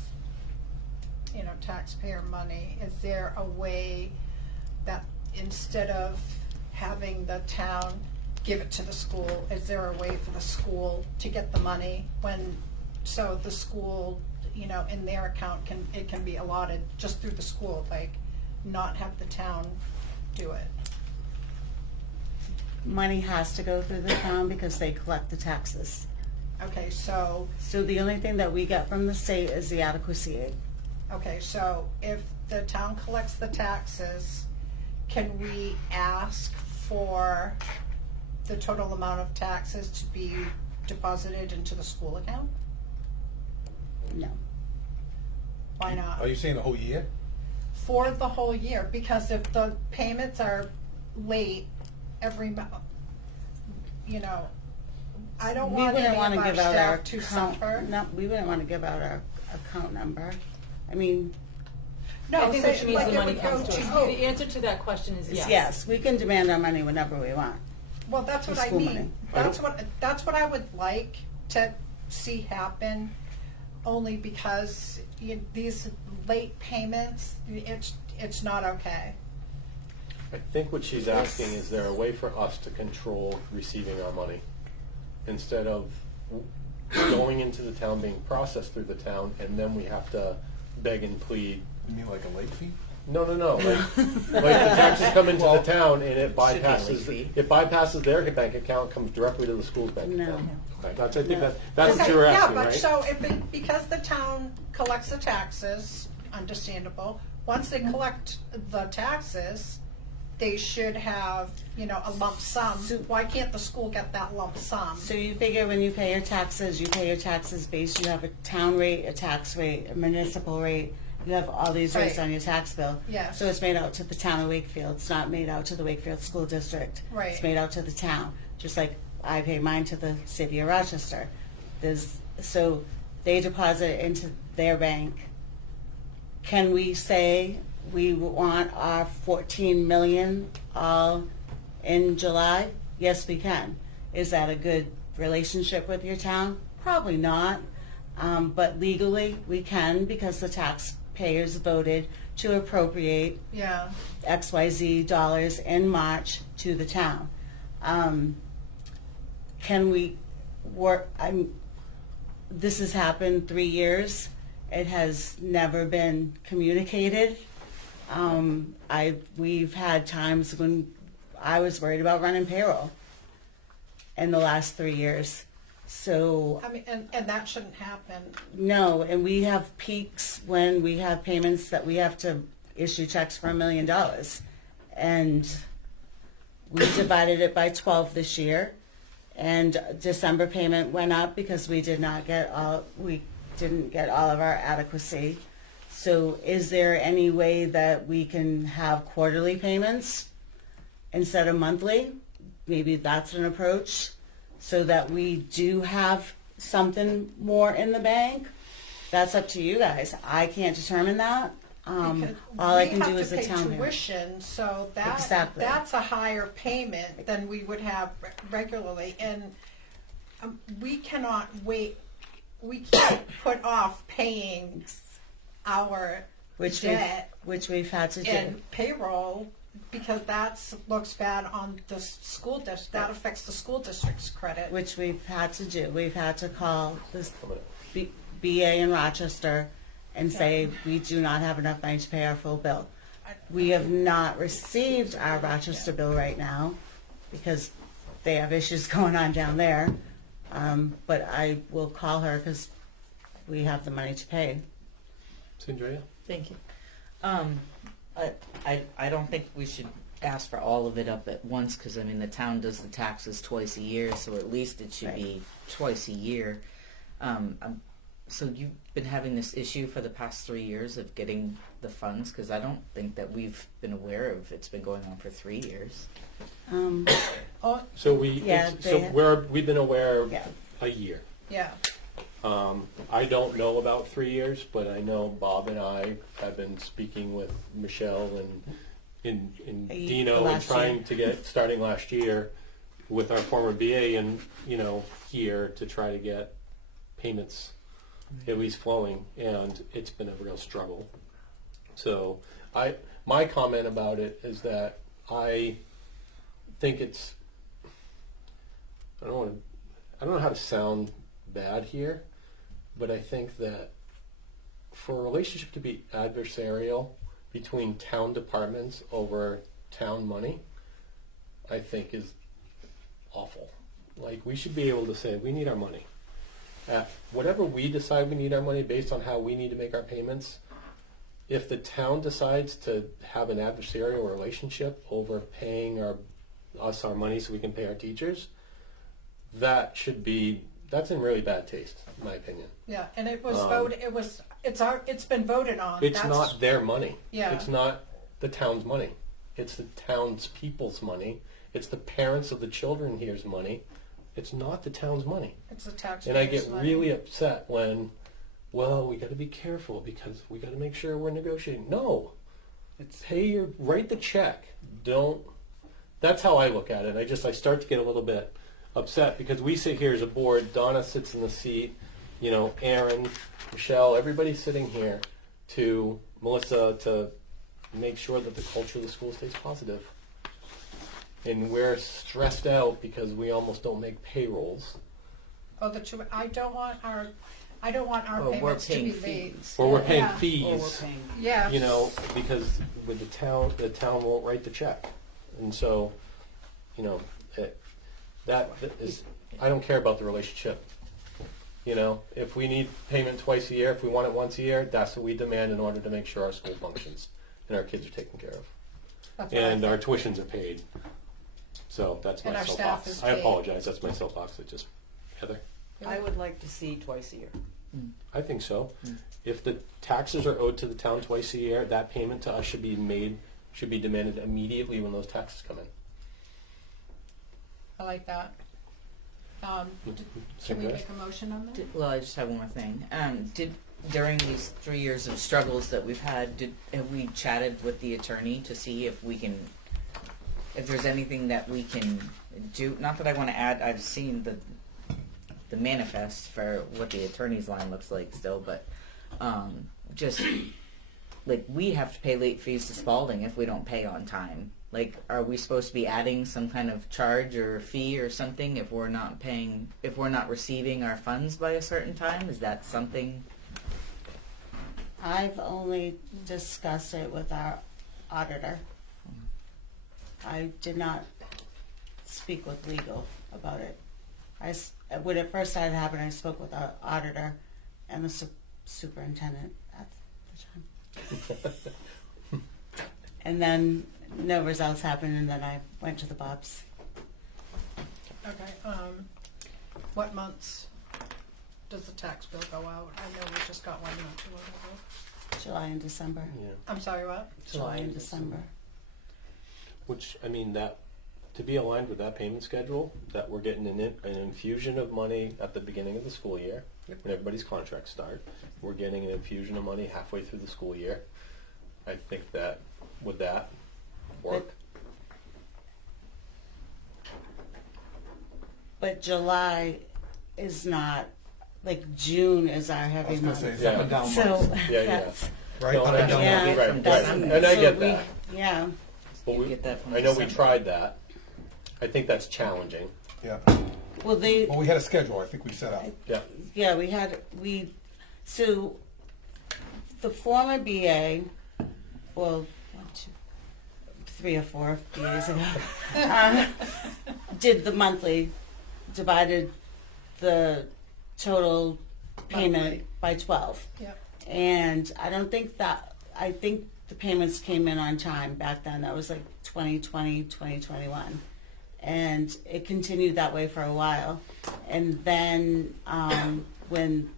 taxpayer money, is there a way that instead of having the town give it to the school, is there a way for the school to get the money so the school, in their account it can be allotted just through the school, like not have the town do it? Money has to go through the town because they collect the taxes. Okay, so The only thing that we get from the state is the adequacy aid. Okay, so if the town collects the taxes, can we ask for the total amount of taxes to be deposited into the school account? No. Why not? Are you saying the whole year? For the whole year, because if the payments are late every month, I don't We want any wouldn't of want to our give out our staff to account, suffer. no, we wouldn't want to give out our account number. I mean, No, I think so what she means like the it money would go comes to to us. you. The answer to that question is yes. yes, we can demand our money whenever we want. Well, that's For what I school mean. money. That's what I would like to see happen, only because these late payments, it's not okay. I think what she's asking, is there a way for us to control receiving our money? Instead of going into the town, being processed through the town, and then we have to beg and plead. You mean like a late fee? No. Like the taxes come into the town and it Should be a late bypasses fee. their bank account, comes directly to the school's bank No. account. Okay, I think No. that's what Okay, you were asking, yeah, right? but so because the town collects the taxes, understandable, once they collect the taxes, they should have, a lump sum. So- Why can't the school get that lump sum? So you figure when you pay your taxes based, you have a town rate, a tax rate, a municipal rate. You have all these rates Right. on your tax bill. Yes. So it's made out to the town of Wakefield. It's not made out to the Wakefield School District. Right. It's made out to the town, just like I pay mine to the city of Rochester. So they deposit it into their bank. Can we say we want our 14 million all in July? Yes, we can. Is that a good relationship with your town? Probably not. But legally, we can, because the taxpayers voted to appropriate Yeah, XYZ dollars in March to the town. Can we work, this has happened 3 years. It has never been communicated. We've had times when I was worried about running payroll in the last 3 years. So, I mean, and that shouldn't happen. no, and we have peaks when we have payments that we have to issue checks for $1 million. And we divided it by 12 this year. And December payment went up because we didn't get all of our adequacy. So is there any way that we can have quarterly payments instead of monthly? Maybe that's an approach, so that we do have something more in the bank. That's up to you guys. I can't determine that. Because All I we can have do to is the pay town here. tuition, so Exactly. that's a higher payment than we would have regularly, and we cannot wait. We can't put off paying our debt Which we've had to do. and payroll because looks bad on the school district. That affects the school district's credit. Which we've had to do. We've had to call this BA in Rochester and say, we do not have enough money to pay our full bill. We have not received our Rochester bill right now because they have issues going on down there. But I will call her because we have the money to pay. Sandria? Thank you. I don't think we should ask for all of it up at once, because I mean the town does the taxes twice a year, so at least it should be twice a year. So you've been having this issue for the past 3 years of getting the funds, because I don't think that we've been aware of it's been going on for 3 years. Oh, So we've been aware Yeah. a year. yeah. I don't know about 3 years, but I know Bob and I have been speaking with Michelle and The Dino and last trying year. to get, starting last year, with our former BA and, here to try to get payments at least flowing, and it's been a real struggle. So my comment about it is that I think it's, I don't know how to sound bad here, but I think that for a relationship to be adversarial between town departments over town money, I think is awful. Like, we should be able to say, we need our money. Whatever we decide we need our money based on how we need to make our payments, if the town decides to have an adversarial relationship over paying us our money so we can pay our teachers, that's in really bad taste, in my opinion. Yeah, and it was voted. It's been voted on. It's not their money. Yeah. It's not the town's money. It's the town's people's money. It's the parents of the children here's money. It's not the town's money. It's the taxpayers' And I get money. really upset when, we got to be careful because we got to make sure we're negotiating. No, write the check. Don't. That's how I look at it. I start to get a little bit upset because we sit here as a board. Donna sits in the seat. Aaron, Michelle, everybody's sitting here to Melissa to make sure that the culture of the school stays positive. And we're stressed out because we almost don't make payrolls. Oh, I don't want our Or we're payments to paying be made. fees. Or we're paying Yeah. fees. Or we're paying. Yeah. Because with the town won't write the check. And so, that is, I don't care about the relationship. If we need payment twice a year, if we want it once a year, that's what we demand in order to make sure our school functions and our kids are taken care of. That's what I And our think. tuitions are paid. So that's And my our staff soapbox. is I paid. apologize, that's my soapbox. Heather? I would like to see twice a year. I think so. If the taxes are owed to the town twice a year, that payment to us should be demanded immediately when those taxes come in. I like that. Can we Okay. make a motion on that? Well, I just have one more thing. During these 3 years of struggles that we've had, have we chatted with the attorney to see if there's anything that we can do? Not that I want to add. I've seen the manifest for what the attorney's line looks like still, but just like we have to pay late fees to Spalding if we don't pay on time. Like, are we supposed to be adding some kind of charge or fee or something if we're not receiving our funds by a certain time? Is that something? I've only discussed it with our auditor. I did not speak with legal about it. When it first started happening, I spoke with our auditor and the superintendent at the time. And then no results happened, and then I went to the Bobs. Okay. What months does the tax bill go out? I know we just got one not too long ago. July and December. Yeah. I'm sorry, what? July and December. Which, that to be aligned with that payment schedule, that we're getting an infusion of money at the beginning of the school year, when everybody's contracts start. We're getting an infusion of money halfway through the school year. I think that, would that work? But July is not, June is our I heavy was gonna month. say, it's up and down So months. Yeah. that's, Right, No, up I and down yeah, months. Right, that's- right. And I so get we- that. Yeah, But You get that from I know we December. tried that. I think that's challenging. Yeah. well, Well, we had a schedule, I think we set out. Yeah. So the former BA, well, 3 or 4 BAs ago, did the monthly, divided the total payment by 12. Yep. And I think the payments came in on time back then. That was 2020, 2021. And it continued that way for a while. And then when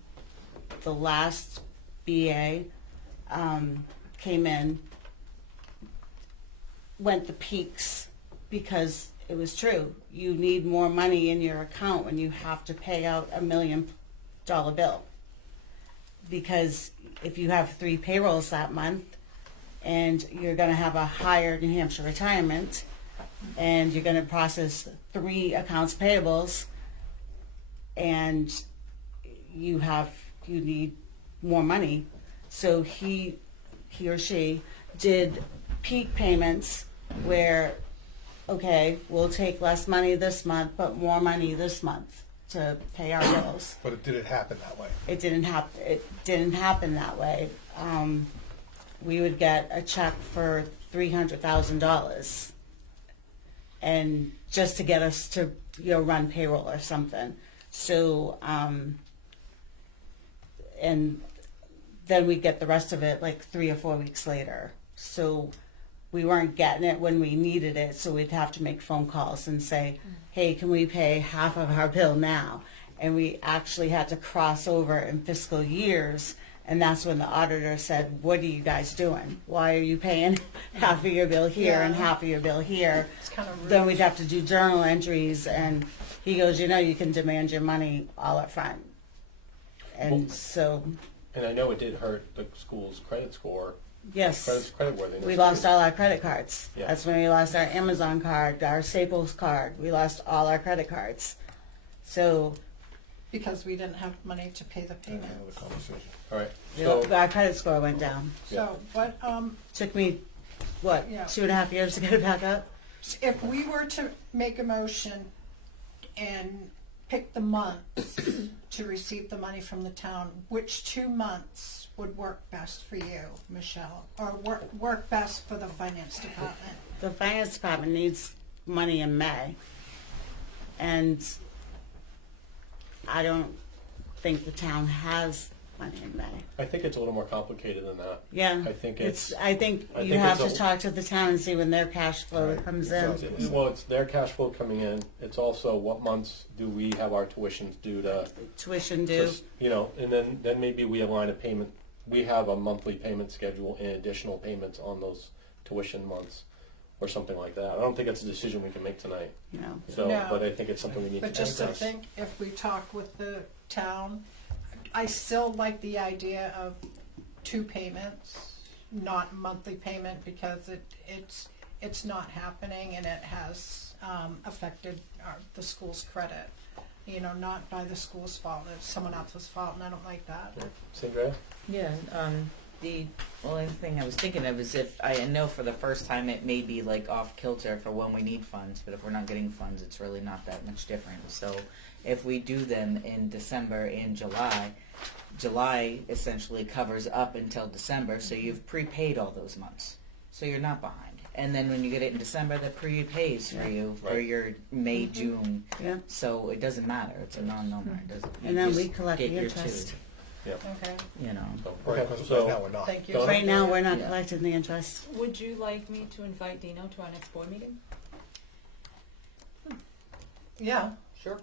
the last BA came in, went the peaks, because it was true. You need more money in your account when you have to pay out $1 million bill. Because if you have 3 payrolls that month and you're going to have a higher New Hampshire retirement, and you're gonna process 3 accounts payables, and you need more money. So he or she did peak payments where, okay, we'll take less money this month, but more money this month to pay our bills. But it didn't happen that way. It didn't happen that way. We would get a check for $300,000, and just to get us to run payroll or something. So and then we get the rest of it like 3 or 4 weeks later. So we weren't getting it when we needed it, so we'd have to make phone calls and say, hey, can we pay half of our bill now? And we actually had to cross over in fiscal years, and that's when the auditor said, what are you guys doing? Why are you paying half of your bill here and Yeah. half of your bill here? It's kind of rude. Then we'd have to do journal entries, and he goes, you can demand your money all up front. And so, And I know it did hurt the school's credit score, yes. credit worthiness. We lost all our credit cards. Yeah. That's when we lost our Amazon card, our Staples card. We lost all our credit cards. So Because we didn't have money to pay the payment. Another conversation. All right. our credit score went down. So what, Took me, what, Yeah. 2.5 years to get it back up? if we were to make a motion and pick the months to receive the money from the town, which 2 months would work best for you, Michelle? Or work best for the finance department? The finance department needs money in May. And I don't think the town has money in May. I think it's a little more complicated than that. Yeah. I think it's. I think I you think have it's to a- talk to the town and see when their cash flow comes in. Well, it's their cash flow coming in. It's also what months do we have our tuitions due to, Tuition due. and then maybe we align a payment. We have a monthly payment schedule and additional payments on those tuition months, or something like that. I don't think it's a decision we can make tonight. So, No. but I think it's something we need But to just to discuss. think, if we talk with the town, I still like the idea of 2 payments, not monthly payment, because it's not happening, and it has affected the school's credit. Not by the school's fault, it's someone else's fault, and I don't like that. Sandra? Yeah, the only thing I was thinking of is if, I know for the first time it may be like off kilter for when we need funds, but if we're not getting funds, it's really not that much different. So if we do them in December and July essentially covers up until December, so you've prepaid all those months. So you're not behind. And then when you get it in December, that prepays for you for Right. your May, June. Yeah. So it doesn't matter. It's a non-number. It doesn't. you And then just we collect get the your interest. two, Okay, you know. So, Right, okay, 'cause so right now we're not. thank you. Donna? Right now, we're not Yeah. collecting the interest. Would you like me to invite Dino to our next board meeting? Yeah, Sure.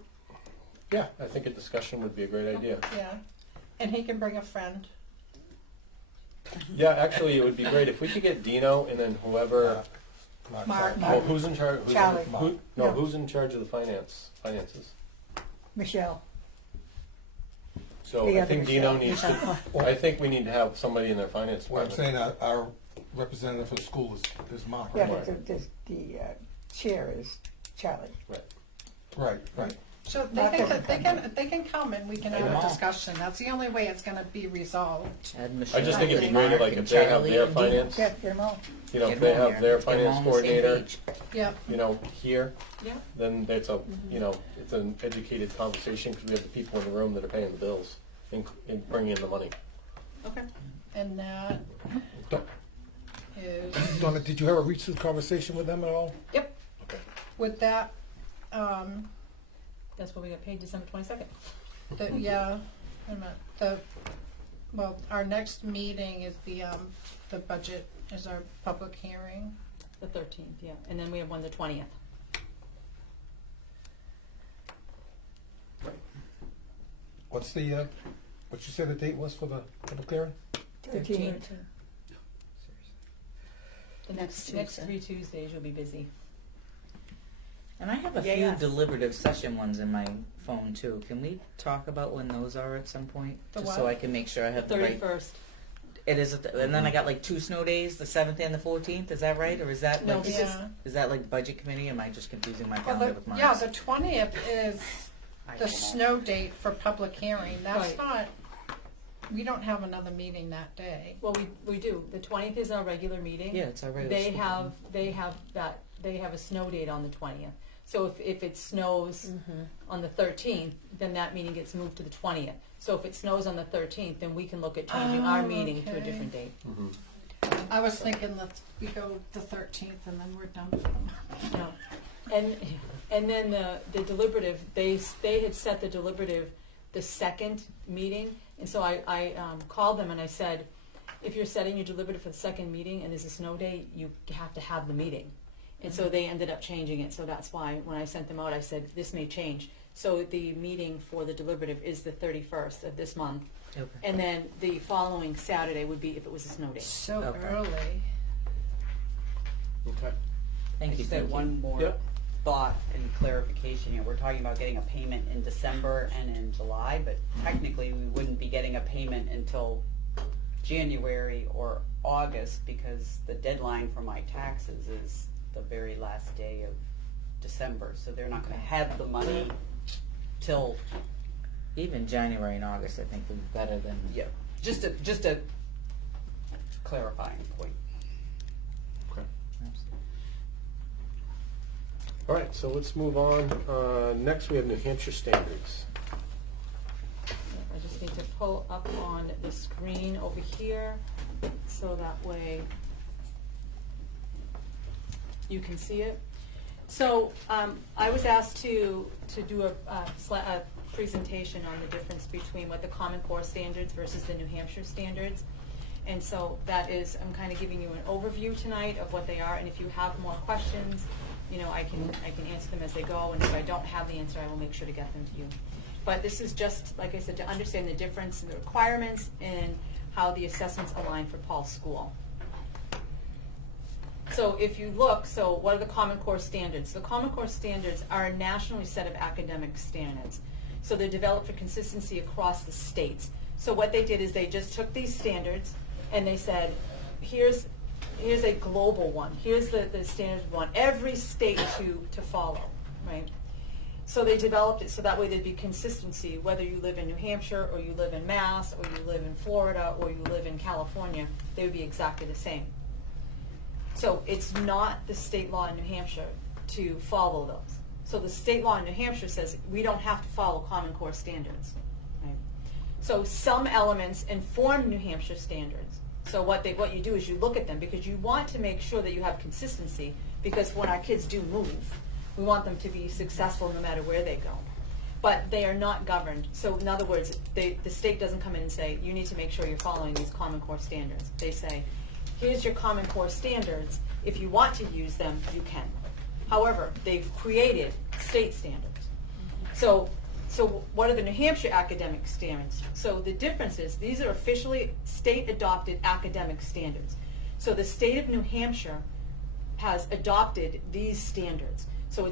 yeah, I think a discussion would be a great idea. yeah. And he can bring a friend. Yeah, actually, it would be great if we could get Dino and then whoever. Mark. Well, who's in charge? Charlie. Who's in charge of the finances? Michelle. So The I other think Dino Michelle. needs to. I think we need to have somebody in their finance What I'm department. saying, our representative for the school is Mark. Yeah, Right. but the chair is Charlie. Right. So Mark they can come and we can I have know. a discussion. That's the only way it's gonna be resolved. Add I Michelle, just think it'd be Mark, great, like, and if they have Charlie their and Dino. finance, Get them all. if Get they them all have here. their Get them finance all on the same coordinator, page. Yep. here, Yeah. then that's a, it's an educated conversation because we have the people in the room that are paying the bills and bringing in the money. Okay. And that is, Donna, did you have a recent conversation with them at all? Yep. Okay. with that, That's what we got paid December 22nd. yeah, wait a minute. Our next meeting is the budget, is our public hearing. The 13th, yeah. And then we have one the 20th. What's the, what you said the date was for the public hearing? 13. The Next next Tuesday. 3 Tuesdays you'll be busy. And I have a Yeah, few yes. deliberative session ones in my phone too. Can we talk about when those are at some point? The Just what? so I can make sure I have the right. 31st. It is, and then I got like 2 snow days, the 7th and the 14th. Is that right, or is that No, like, because- Yeah. is that like budget committee? Am I just confusing my Well, calendar with mine? yeah, the 20th is I the don't know. snow date for public hearing. That's Right. not, we don't have another meeting that day. Well, we do. The 20th is our regular meeting. Yeah, it's our regular They school have a snow date on the 20th. So if it snows on the 13th, then that meeting gets moved to the 20th. So if it snows on the 13th, then we can look at changing our meeting to a okay. different date. I was thinking we go the 13th and then we're done for the month. No. And then the deliberative, they had set the deliberative the second meeting, and so I called them and I said, if you're setting your deliberative for the second meeting and there's a snow day, you have to have the meeting. And so they ended up changing it, so that's why when I sent them out, I said, this may change. So the meeting for the deliberative is the 31st of this month, Okay. and then the following Saturday would be if it was a snow day. So Okay. early. Okay. Thank I you. just Thank had you. one more Yep. thought and clarification here. We're talking about getting a payment in December and in July, but technically we wouldn't be getting a payment until January or August because the deadline for my taxes is the very last day of December. So they're not going to have the money till, Even January and August, I think, would be better than. yeah, just a clarifying point. Okay. All right, so let's move on. Next, we have New Hampshire standards. I just need to pull up on the screen over here, so that way you can see it. So I was asked to do a presentation on the difference between what the Common Core standards versus the New Hampshire standards. And so that is, I'm kind of giving you an overview tonight of what they are, and if you have more questions, you know, I can answer them as they go, and if I don't have the answer, I will make sure to get them to you. But this is just, like I said, to understand the difference in the requirements and how the assessments align for Paul's school. So if you look, so what are the Common Core standards? The Common Core standards are a nationally set of academic standards. So they're developed for consistency across the states. So what they did is they just took these standards and they said, here's a global one. Here's the standard one. Every state to follow, right? So they developed it so that way there'd be consistency, whether you live in New Hampshire or you live in Mass or you live in Florida or you live in California, they would be exactly the same. So it's not the state law in New Hampshire to follow those. So the state law in New Hampshire says we don't have to follow Common Core standards. Right? So some elements inform New Hampshire standards. So what you do is you look at them because you want to make sure that you have consistency, because when our kids do move, we want them to be successful no matter where they go. But they are not governed. So in other words, the state doesn't come in and say, you need to make sure you're following these Common Core standards. They say, here's your Common Core standards. If you want to use them, you can. However, they've created state standards. So what are the New Hampshire academic standards? So the difference is these are officially state-adopted academic standards. So the state of New Hampshire has adopted these standards. So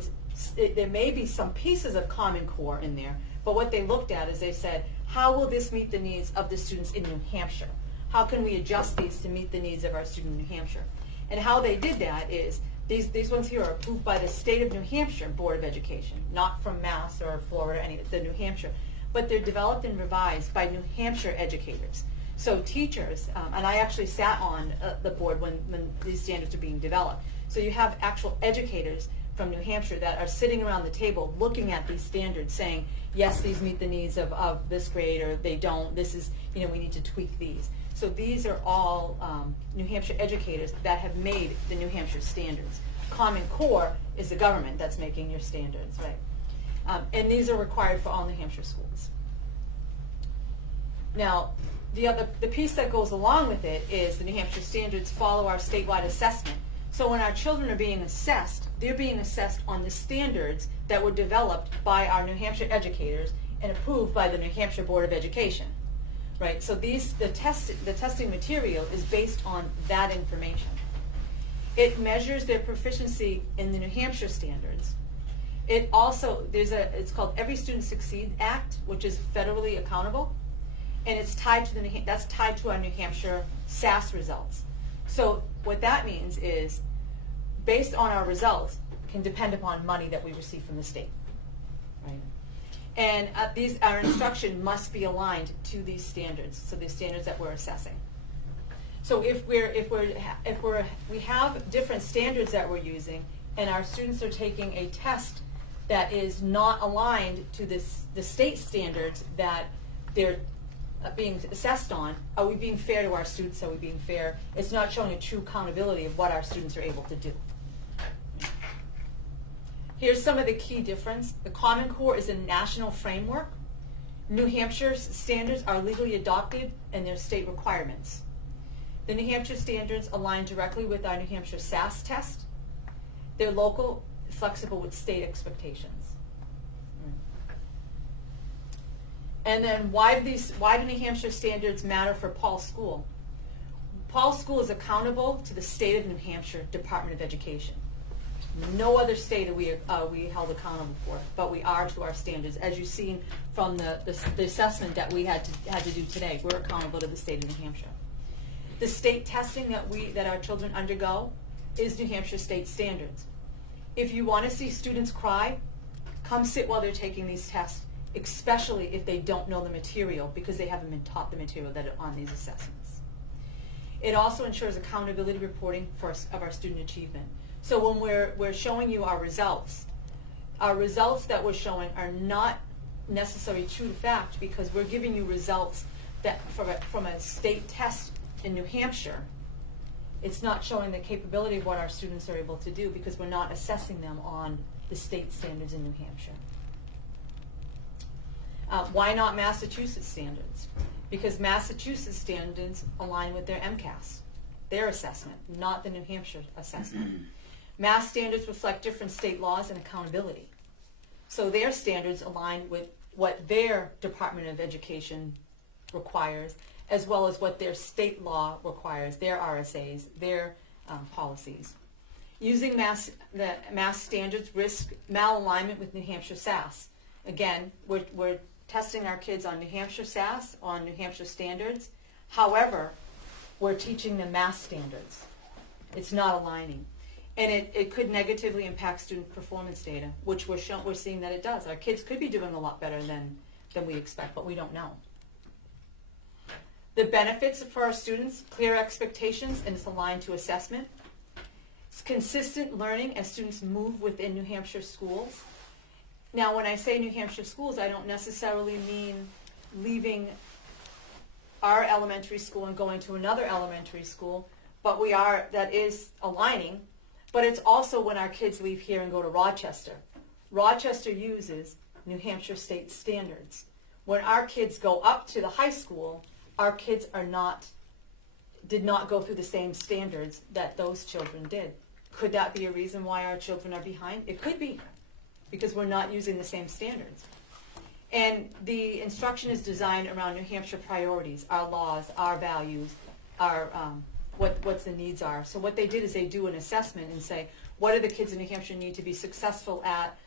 there may be some pieces of Common Core in there, but what they looked at is they said, how will this meet the needs of the students in New Hampshire? How can we adjust these to meet the needs of our student in New Hampshire? And how they did that is, these ones here are approved by the State of New Hampshire Board of Education, not from Mass or Florida, the New Hampshire. But they're developed and revised by New Hampshire educators. So teachers, and I actually sat on the board when these standards are being developed. So you have actual educators from New Hampshire that are sitting around the table looking at these standards saying, yes, these meet the needs of this grade, or they don't, this is, we need to tweak these. So these are all New Hampshire educators that have made the New Hampshire standards. Common Core is the government that's making your standards, right? And these are required for all New Hampshire schools. Now, the piece that goes along with it is the New Hampshire standards follow our statewide assessment. So when our children are being assessed, they're being assessed on the standards that were developed by our New Hampshire educators and approved by the New Hampshire Board of Education. Right, so the testing material is based on that information. It measures their proficiency in the New Hampshire standards. It also, it's called Every Student Succeeds Act, which is federally accountable. and it's tied to that's tied to our New Hampshire SAS results. So what that means is, based on our results, can depend upon money that we receive from the state, right? And our instruction must be aligned to these standards, so the standards that we're assessing. So if we have different standards that we're using, and our students are taking a test that is not aligned to the state standards that they're being assessed on, are we being fair to our students? Are we being fair? It's not showing a true accountability of what our students are able to do. Here's some of the key difference. The Common Core is a national framework. New Hampshire standards are legally adopted and they're state requirements. The New Hampshire standards align directly with our New Hampshire SAS test. They're local, flexible with state expectations. And then why do New Hampshire standards matter for Paul School? Paul School is accountable to the state of New Hampshire Department of Education. No other state are we held accountable for, but we are to our standards. As you've seen from the assessment that we had to do today, we're accountable to the state of New Hampshire. The state testing that our children undergo is New Hampshire state standards. If you want to see students cry, come sit while they're taking these tests, especially if they don't know the material because they haven't been taught the material that are on these assessments. It also ensures accountability reporting of our student achievement. So when we're showing you our results that we're showing are not necessarily true to fact, because we're giving you results that from a state test in New Hampshire. It's not showing the capability of what our students are able to do because we're not assessing them on the state standards in New Hampshire. Why not Massachusetts standards? Because Massachusetts standards align with their MCAS, their assessment, not the New Hampshire assessment. Mass standards reflect different state laws and accountability. So their standards align with what their Department of Education requires, as well as what their state law requires, their RSAs, their policies. Using the mass standards risk malalignment with New Hampshire SAS. Again, we're testing our kids on New Hampshire SAS, on New Hampshire standards. However, we're teaching them mass standards. It's not aligning. And it could negatively impact student performance data, which we're seeing that it does. Our kids could be doing a lot better than we expect, but we don't know. The benefits for our students: clear expectations, and it's aligned to assessment. It's consistent learning as students move within New Hampshire schools. Now, when I say New Hampshire schools, I don't necessarily mean leaving our elementary school and going to another elementary school, but that is aligning. But it's also when our kids leave here and go to Rochester. Rochester uses New Hampshire state standards. When our kids go up to the high school, our kids did not go through the same standards that those children did. Could that be a reason why our children are behind? It could be, because we're not using the same standards. And the instruction is designed around New Hampshire priorities, our laws, our values, our what the needs are. So what they did is they do an assessment and say, what do the kids in New Hampshire need to be successful at,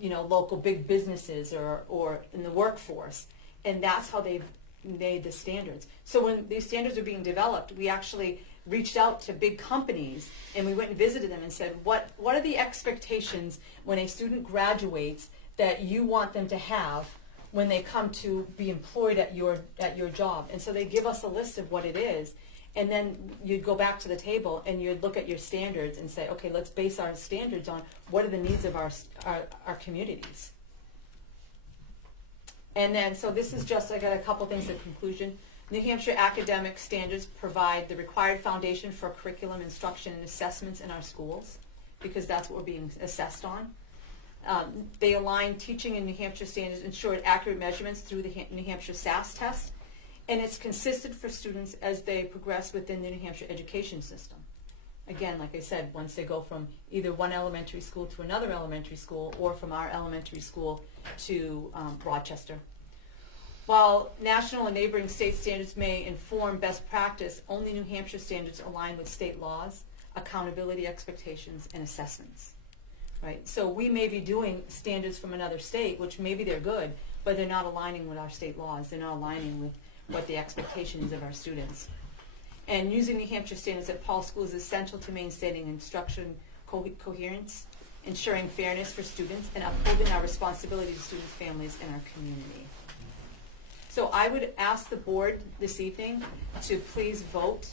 local big businesses or in the workforce, and that's how they've made the standards. So when these standards are being developed, we actually reached out to big companies and we went and visited them and said, what are the expectations when a student graduates that you want them to have when they come to be employed at your job? And so they give us a list of what it is, and then you'd go back to the table and you'd look at your standards and say, okay, let's base our standards on what are the needs of our communities. And then, so this is just, I got a couple things in conclusion. New Hampshire academic standards provide the required foundation for curriculum, instruction, and assessments in our schools, because that's what we're being assessed on. They align teaching in New Hampshire standards, ensure accurate measurements through the New Hampshire SAS test, and it's consistent for students as they progress within the New Hampshire education system. Again, like I said, once they go from either one elementary school to another elementary school, or from our elementary school to Rochester. While national and neighboring state standards may inform best practice, only New Hampshire standards align with state laws, accountability expectations, and assessments. Right? So we may be doing standards from another state, which maybe they're good, but they're not aligning with our state laws. They're not aligning what the expectation is of our students. And using New Hampshire standards at Paul schools is essential to maintaining instruction coherence, ensuring fairness for students, and upholding our responsibility to students, families, and our community. So I would ask the board this evening to please vote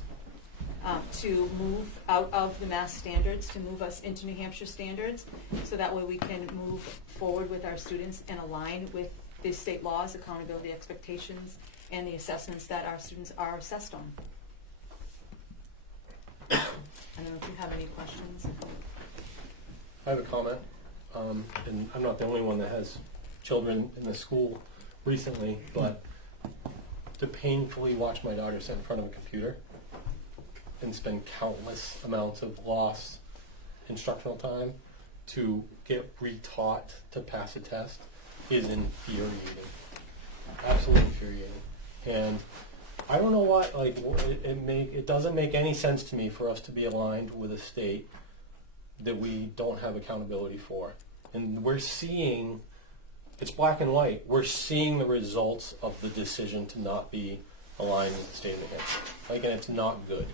to move out of the Mass standards, to move us into New Hampshire standards, so that way we can move forward with our students and align with the state laws, accountability expectations, and the assessments that our students are assessed on. I don't know if you have any questions. I have a comment, and I'm not the only one that has children in the school recently, but to painfully watch my daughter sit in front of a computer and spend countless amounts of lost instructional time to get retaught to pass a test is infuriating. Absolutely infuriating. And I don't know what, like, it doesn't make any sense to me for us to be aligned with a state that we don't have accountability for. And we're seeing, it's black and white, we're seeing the results of the decision to not be aligned with the state of New Hampshire. Like, and it's not good.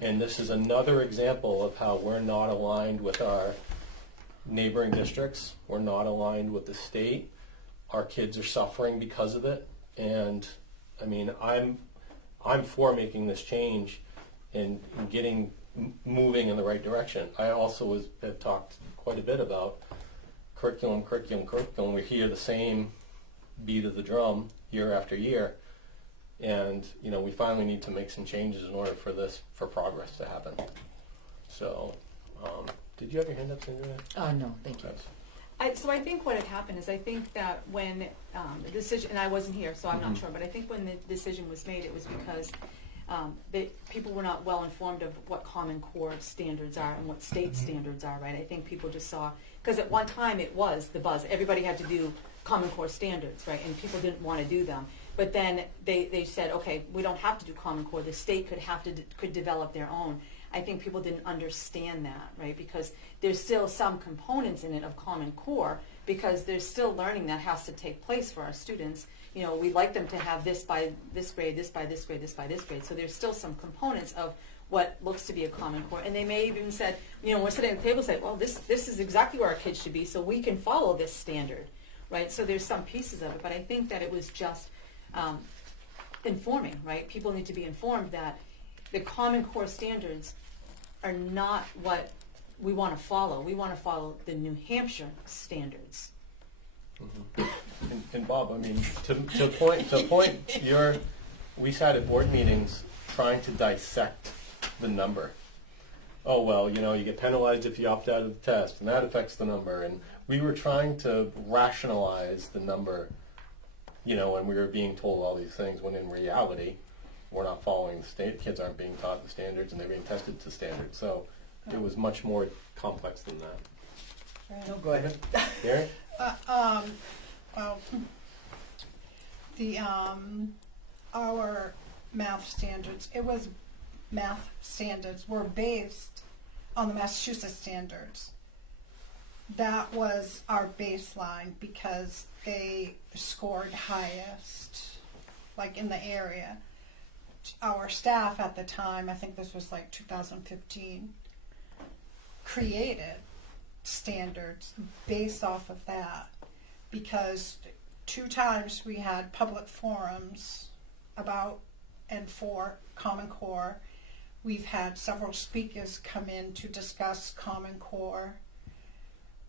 And this is another example of how we're not aligned with our neighboring districts. We're not aligned with the state. Our kids are suffering because of it. And I mean, I'm for making this change and getting moving in the right direction. I also have talked quite a bit about curriculum. We hear the same beat of the drum year after year. And, you know, we finally need to make some changes in order for progress to happen. So, did you have your hand up, Sandra? Oh, no, thank you. So I think what had happened is I think that when the decision, and I wasn't here, so I'm not sure, but I think when the decision was made, it was because people were not well informed of what Common Core standards are and what state standards are, right? I think people just saw, because at one time it was the buzz. Everybody had to do Common Core standards, right? And people didn't want to do them. But then they said, okay, we don't have to do Common Core. The state could develop their own. I think people didn't understand that, right? Because there's still some components in it of Common Core, because there's still learning that has to take place for our students. You know, we'd like them to have this by this grade, this by this grade, this by this grade. So there's still some components of what looks to be a Common Core. And they may have even said, you know, we're sitting at the table and say, well, this is exactly where our kids should be, so we can follow this standard, right? So there's some pieces of it. But I think that it was just informing, right? People need to be informed that the Common Core standards are not what we want to follow. We want to follow the New Hampshire standards. Mm-hmm. And Bob, I mean, to point, we sat at board meetings trying to dissect the number. Oh, well, you know, you get penalized if you opt out of the test, and that affects the number. And we were trying to rationalize the number, you know, and we were being told all these things, when in reality, we're not following the state. Kids aren't being taught the standards, and they're being tested to standards. So it was much more complex than that. No, go ahead. Gary? Well, the our math standards were based on the Massachusetts standards. That was our baseline because they scored highest, like in the area. Our staff at the time, I think this was like 2015, created standards based off of that, because 2 times we had public forums about and for Common Core. We've had several speakers come in to discuss Common Core,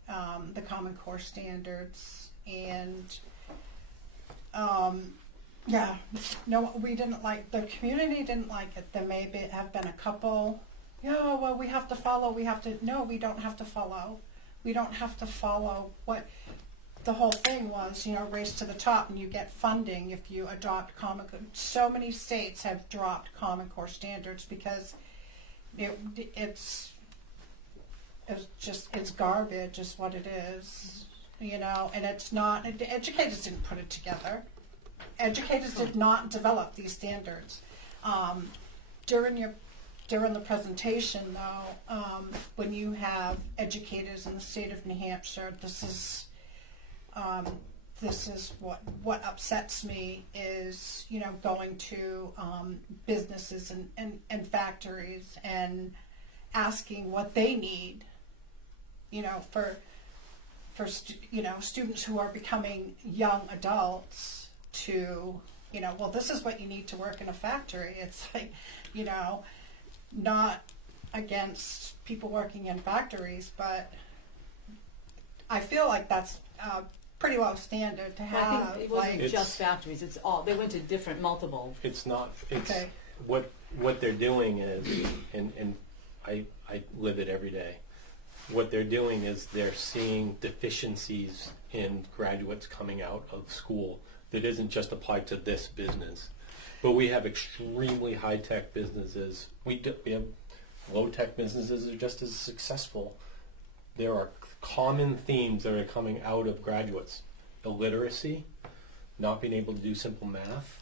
the Common Core standards, and yeah, no, we didn't like, the community didn't like it. There may have been a couple, yeah, well, we have to follow, no, we don't have to follow. We don't have to follow what the whole thing was, you know, race to the top, and you get funding if you adopt Common Core. So many states have dropped Common Core standards because it's garbage is what it is, you know, and it's not, educators didn't put it together. Educators did not develop these standards. During the presentation, though, when you have educators in the state of New Hampshire, this is this is what upsets me is, you know, going to businesses and factories and asking what they need, you know, for students who are becoming young adults to, you know, well, this is what you need to work in a factory. It's like, you know, not against people working in factories, but I feel like that's pretty low standard to Well, I have. think it wasn't like, just factories, it's all, they went to different multiple. It's not, it's, Okay. what they're doing is, and I live it every day. What they're doing is they're seeing deficiencies in graduates coming out of school that isn't just applied to this business. But we have extremely high-tech businesses. We have low-tech businesses that are just as successful. There are common themes that are coming out of graduates. Illiteracy, not being able to do simple math,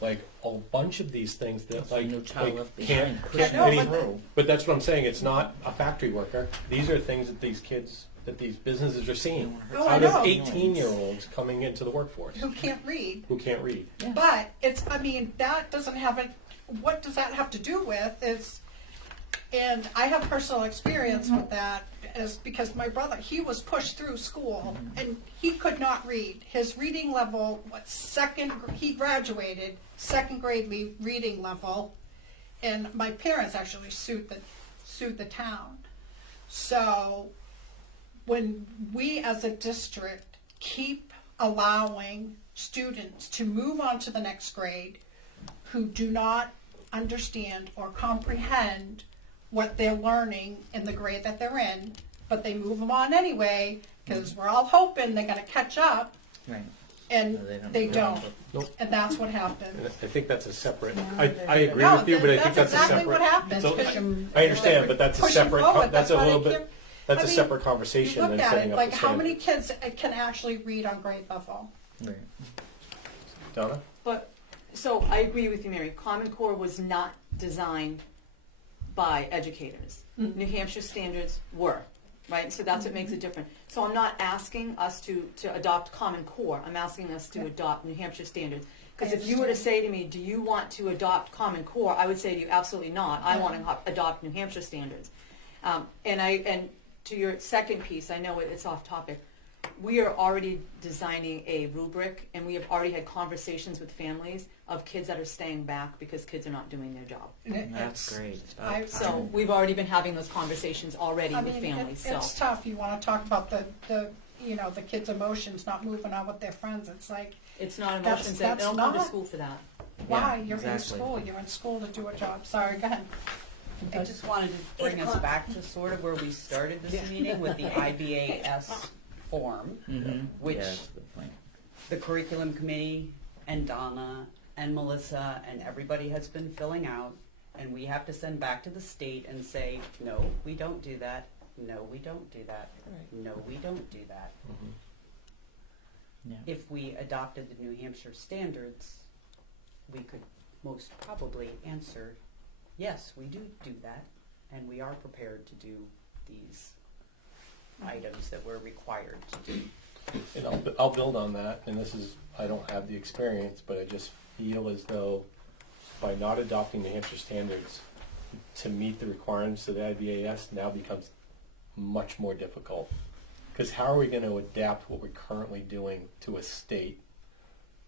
like a bunch of these things that So no child left can't, behind. can't I mean, but that's what I'm saying. It's not a factory worker. These are things that these kids, that these businesses are seeing Oh, I out know. of 18-year-olds coming into the workforce who can't read. who can't read. But it's, I mean, that doesn't have a, what does that have to do with is, and I have personal experience with that, is because my brother, he was pushed through school and he could not read. His reading level, he graduated second grade reading level, and my parents actually sued the town. So when we as a district keep allowing students to move on to the next grade who do not understand or comprehend what they're learning in the grade that they're in, but they move them on anyway because we're all hoping they're going to catch up, Right. and No, they don't. Nope. And that's what And happens. I think that's a separate. I agree No, with you, but I think that's exactly a separate. what happens. So, 'cause I understand, but that's a pushing separate. forward, That's a why little they bit. can't- That's I a mean, separate You conversation look than at setting it, up like the how many standard. kids can actually read on grade level? Right. Donna? But, so I agree with you, Mary. Common Core was not designed by educators. New Hampshire standards were, right? So that's what makes it different. So I'm not asking us to adopt Common Core. I'm asking us to adopt New Hampshire standards. Because if you were to say to me, do you want to adopt Common Core? I would say to you, absolutely not. I want to adopt New Hampshire standards. And to your second piece, I know it's off topic. We are already designing a rubric, and we have already had conversations with families of kids that are staying back because kids are not doing their job. That's great. So we've already been having those conversations already I with mean, families. So it's tough. You want to talk about the kids' emotions not moving on with their friends. It's like, it's not That's- emotions. They don't that's come to not- school for that. why? Yeah, You're exactly. in school. You're in school to do a job. Sorry, go ahead. I just wanted to bring us back to sort of where we started this meeting with the IBAS form, Mm-hmm. which Yeah, that's a good point. the curriculum committee and Donna and Melissa and everybody has been filling out, and we have to send back to the state and say, no, we don't do that. No, we don't do that. No, we don't do that. Yeah. If we adopted the New Hampshire standards, we could most probably answer, yes, we do that, and we are prepared to do these items that we're required to do. And I'll build on that, and this is, I don't have the experience, but I just feel as though by not adopting New Hampshire standards to meet the requirements of the IBAS now becomes much more difficult. Because how are we going to adapt what we're currently doing to a state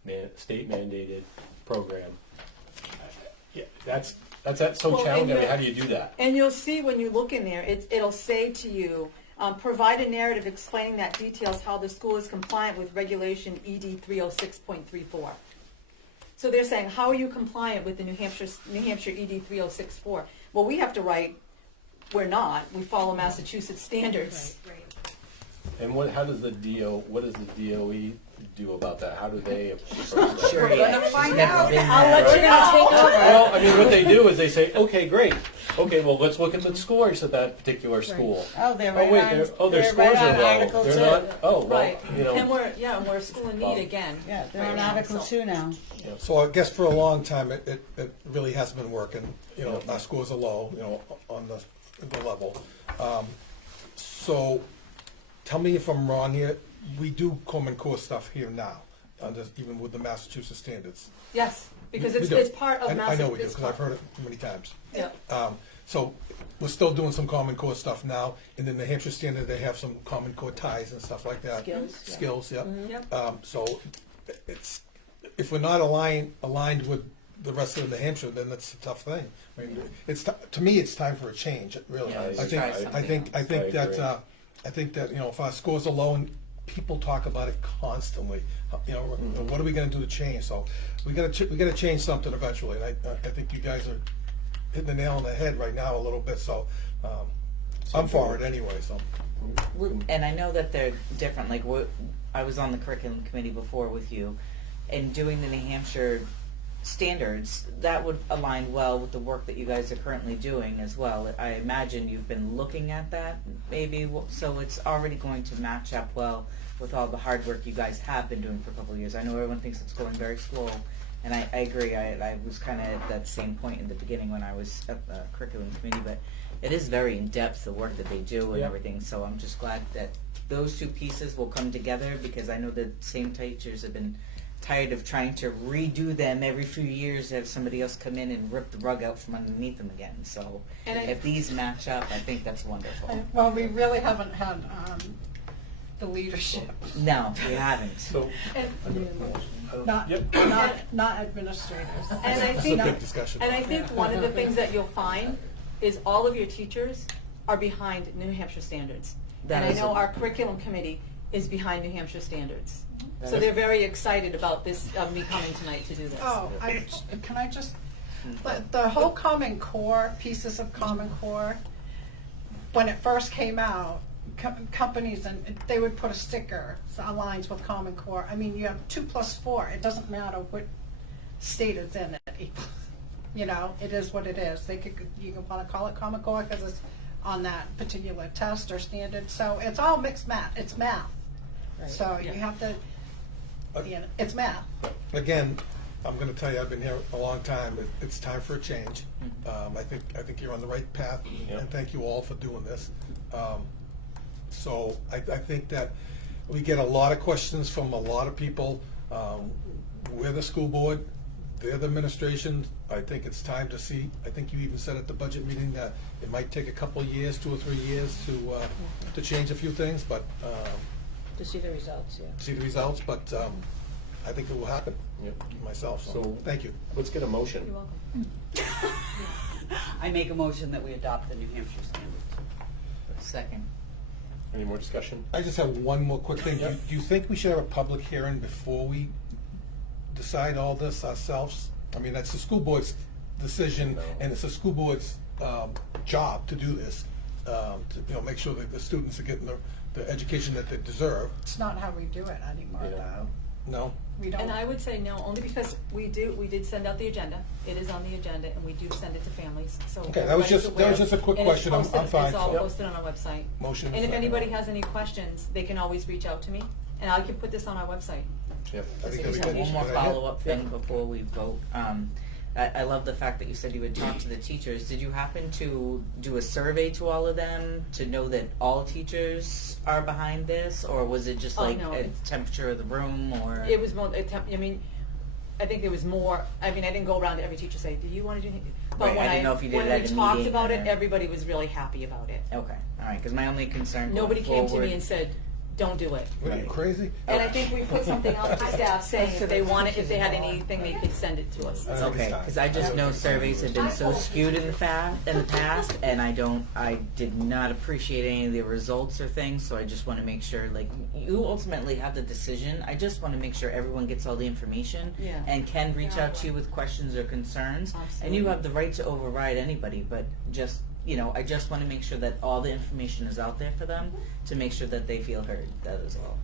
mandated program? Yeah, that's so Well, challenging. and I mean, how do you do that? And you'll see when you look in there, it'll say to you, provide a narrative explaining that details how the school is compliant with regulation ED 306.34. So they're saying, how are you compliant with the New Hampshire ED 306.4? Well, we have to write, we're not. We follow Massachusetts standards. Right. And what does the DOE do about that? How do they approach that? Sure, We're yeah. gonna find She's never out. been I'll there. let you know. Take over. Well, I mean, what they do is they say, okay, great. Okay, well, let's look at the scores at that particular school. Oh, they're Oh, right wait, on. their they're scores right are on low. Article They're 2. not, oh, well, Right. you know. And we're a school in need again. Yeah, they're right on now, Article so. 2 now. So I guess for a long time, it really hasn't been working. You know, our scores are low, you know, on the level. So tell me if I'm wrong here. we do Common Core stuff here now, even with the Massachusetts standards. Yes, because We it's, do. it's part of I know we do, it's because I've part- heard it many times. Yeah. So we're still doing some Common Core stuff now. In the New Hampshire standard, they have some Common Core ties and stuff like that. Skills, yeah. Skills, yeah. Yep. So it's, if we're not aligned with the rest of New Hampshire, then that's a tough thing. I mean, to me, it's time for a change, really. Yeah, I try something think else. I think that, you know, if our scores are low and people talk about it constantly, you know, what are we gonna do to change? So we gotta change something eventually, and I think you guys are hitting the nail on the head right now a little bit, so, I'm for it anyway, so. And I know that they're different. Like I was on the curriculum committee before with you, and doing the New Hampshire standards, that would align well with the work that you guys are currently doing as well. I imagine you've been looking at that, maybe, so it's already going to match up well with all the hard work you guys have been doing for a couple of years. I know everyone thinks it's going very slow, and I agree. I was kind of at that same point in the beginning when I was at the curriculum committee, but it is very in-depth, the work that they do and Yeah. everything, so I'm just glad that those two pieces will come together, because I know the same teachers have been tired of trying to redo them every few years, have somebody else come in and rip the rug out from underneath them again. So And if these match up, I think that's wonderful. Well, we really haven't had the leadership, No, we haven't. So, not Yep. not administrators. And I It's a think, big discussion. and I think one of the things that you'll find is all of your teachers are behind New Hampshire standards. That And I is know a- our curriculum committee is behind New Hampshire standards. That So is- they're very excited about this, me coming tonight to do this. Oh, can I just, the whole Common Core, pieces of Common Core, when it first came out, companies, and they would put a sticker that aligns with Common Core. I mean, you have 2+4, it doesn't matter what state it's in it. You know, it is what it is. You can want to call it Common Core because it's on that particular test or standard. So it's all mixed math, it's math. So you have to, you know, it's math. Again, I'm gonna tell you, I've been here a long time, it's time for a change. I think you're on the right path, Yeah. and thank you all for doing this. So I think that we get a lot of questions from a lot of people. We're the school board, they're the administration. I think it's time to see, I think you even said at the budget meeting that it might take a couple of years, 2 or 3 years to change a few things, but, To see the results, yeah. see the results, but I think it will happen Yep. myself, so, So- thank you. let's get a motion. You're welcome. I make a motion that we adopt the New Hampshire standards. Second. Any more discussion? I just have one more quick thing. Yep. Do you think we should have a public hearing before we decide all this ourselves? I mean, that's the school board's decision, No. and it's the school board's job to do this, to, you know, make sure that the students are getting the education that they deserve. It's not how we do it anymore, Yeah. though. No? We don't. And I would say no, only because we did send out the agenda. It is on the agenda, and we do send it to families, so. Okay, that was everybody's just- that was aware. just a quick And it's question. I'm posted- fine. It's all Yep. posted on our website. Motion. And if anybody has any questions, they can always reach out to me, and I can put this on our website. I Yep. think I that's just a have one more good idea. follow-up thing before we vote. I love the fact that you said you would talk to the teachers. Did you happen to do a survey to all of them to know that all teachers are behind this, or was it just Oh, like no, a it's- temperature of the room, or? It was more, I mean, I think there was more, I mean, I didn't go around to every teacher say, do you want to do? But Right, when I didn't know if you did it at when a we talked meeting about or- it, everybody was really happy about it. Okay, all right. Because my only concern. Nobody going came to me forward- and said, don't do it. What are you, crazy? And I think we put something out to staff saying if they wanted, if they had anything, they could send it to us. I think it's Okay, time. because I just know surveys have been so skewed in the past, and I did not appreciate any of the results or things. So I just want to make sure, like, you ultimately have the decision. I just want to make sure everyone gets all the information Yeah. and can reach out to you with questions or concerns. And you have the right to override anybody, but just, you know, I just want to make sure that all the information is out there for them to make sure that they feel heard. That is all.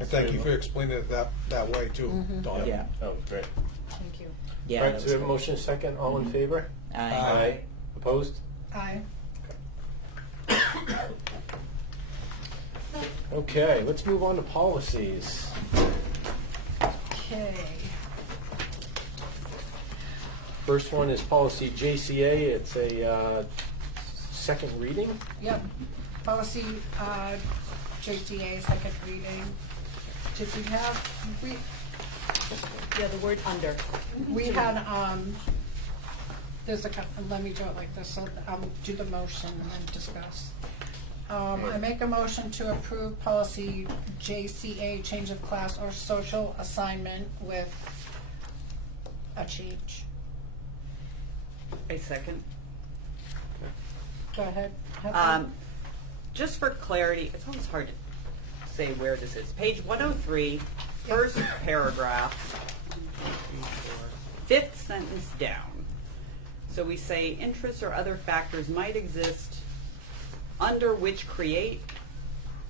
And thank you for explaining it that way too, Donna. Yeah. Oh, great. Thank you. Yeah. All right, that so was we have a good. motion second, all in favor? Aye. Opposed? Aye. Okay, let's move on to policies. Okay. First one is policy JCA. It's a second reading. Yep. Policy JCA, second reading. Did we have, Yeah, the word under. we had, there's a, let me do it like this, so I'll do the motion and then discuss. I make a motion to approve policy JCA, change of class or social assignment with a change. A second. Go ahead. Heather. Just for clarity, it's always hard to say where this is. Page 103, first paragraph, 5th sentence down. So we say interests or other factors might exist under which create.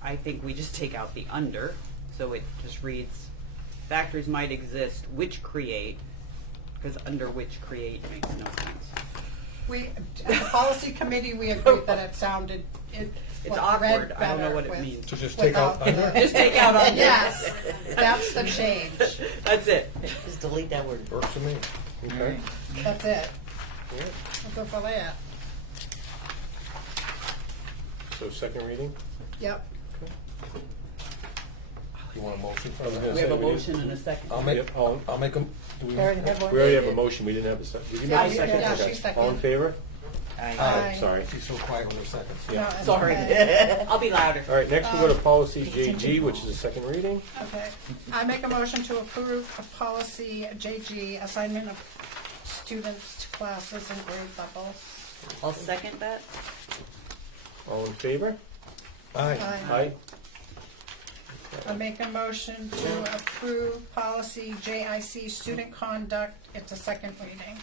I think we just take out the under, so it just reads factors might exist which create, because under which create makes no sense. We, at the policy committee, we agreed that it sounded, It's read awkward. I don't know better what it with- means. So just take out Without- under? Just take out under. Yes, that's the change. That's it. Just delete that word. Works for me. Okay. That's it. Yeah. We'll go for that. So second reading? Yep. You want a motion for I was that? gonna We have a say we motion and a second. I'll make, Yep, all- I'll make them, do we? We already have one. We already have a motion, we didn't have a second. Did you make Yeah, a second? yeah, Okay. she seconded. All in favor? Aye. Aye. Sorry. She's so quiet with her seconds. No, Yeah. it's Sorry. okay. I'll be louder. All right, next we go to policy JG, which is the second reading. Okay. I make a motion to approve a policy JG, assignment of students to classes and grade levels. I'll second that. All in favor? Aye. Aye. I make a motion to approve policy JIC, student conduct. It's a second reading.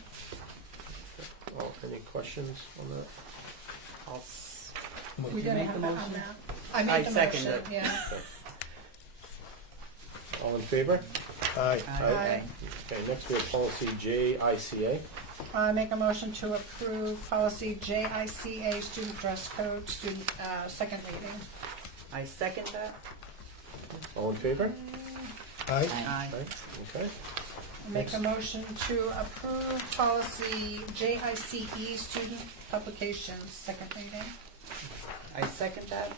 Oh, any questions on that? I'll s- We Did you didn't make have the that on motion? that. I I made the second motion, it. yeah. All in favor? Aye. Aye. Okay, next we have policy JICA. I make a motion to approve policy JICA, student dress code, student, second reading. I second that. All in favor? Aye. Aye. Aye. Okay. I make a motion to approve policy JICE, student publications, second reading. I second that.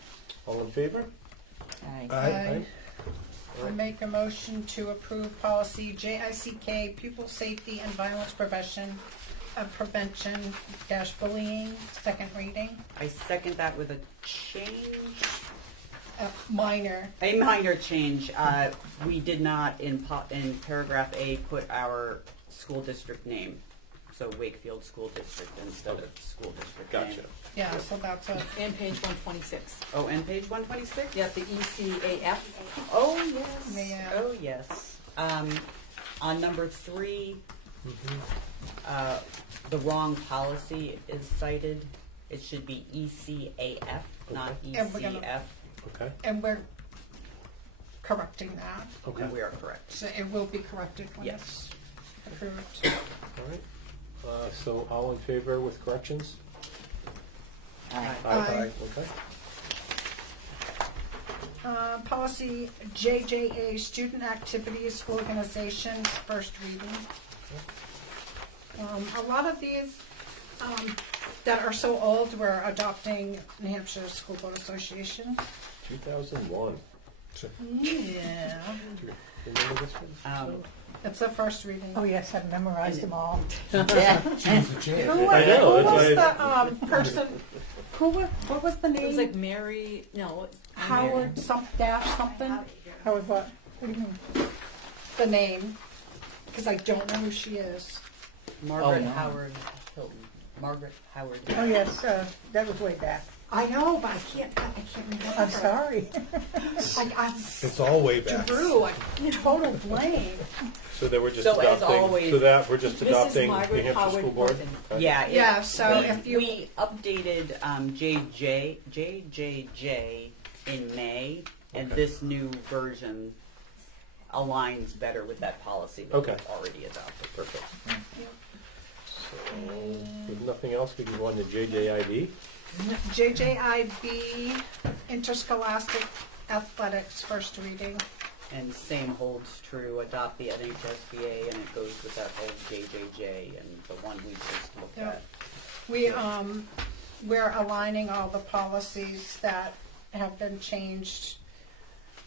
All in favor? Aye. Aye. I make a motion to approve policy JICK, pupil safety and violence prevention dash bullying, second reading. I second that with a change. Minor. A minor change. We did not in paragraph A put our school district name, so Wakefield School District instead of school district name. Gotcha. Yeah, so that's a, And page 126. Oh, and page 126. Yep, the ECAF. Oh yes. Yeah. Oh yes. On number 3, the wrong policy is cited. It should be ECAF, not And we're gonna- ECF. Okay. and we're correcting that. Okay. And we are correct. So it will be corrected when Yes. it's approved. All right. So all in favor with corrections? Aye. Aye. Okay. Policy JJA, student activities, organizations, first reading. A lot of these that are so old, we're adopting New Hampshire School Board Association. 2001. Yeah. Do you remember this one? It's the first reading. Oh, yes, I've memorized them all. Yeah. She was the chair. Who I know, who that's was why the person, what was the It was name? like Mary, no. Howard something? Howard what? What do you mean? The name, because I don't know who she is. Margaret no. Howard Hilton. Margaret Howard. Oh, yes, that was way back. I know, but I can't remember. I'm sorry. It's all way back. Drew, a total blame. So that we're just So as adopting. always- So that we're just Mrs. adopting New Margaret Hampshire Howard School Board. Horton. Okay. Yeah. Yeah, so we, if you- we updated JJJ in May, and this new version aligns better with that policy that Okay. we've already adopted. Perfect. So with nothing else, we can go on to JJID. JJIB, interscholastic athletics, first reading. And same holds true. Adopt the NHSBA, and it goes with that old JJJ and the one we just looked Yep. at. We're aligning all the policies that have been changed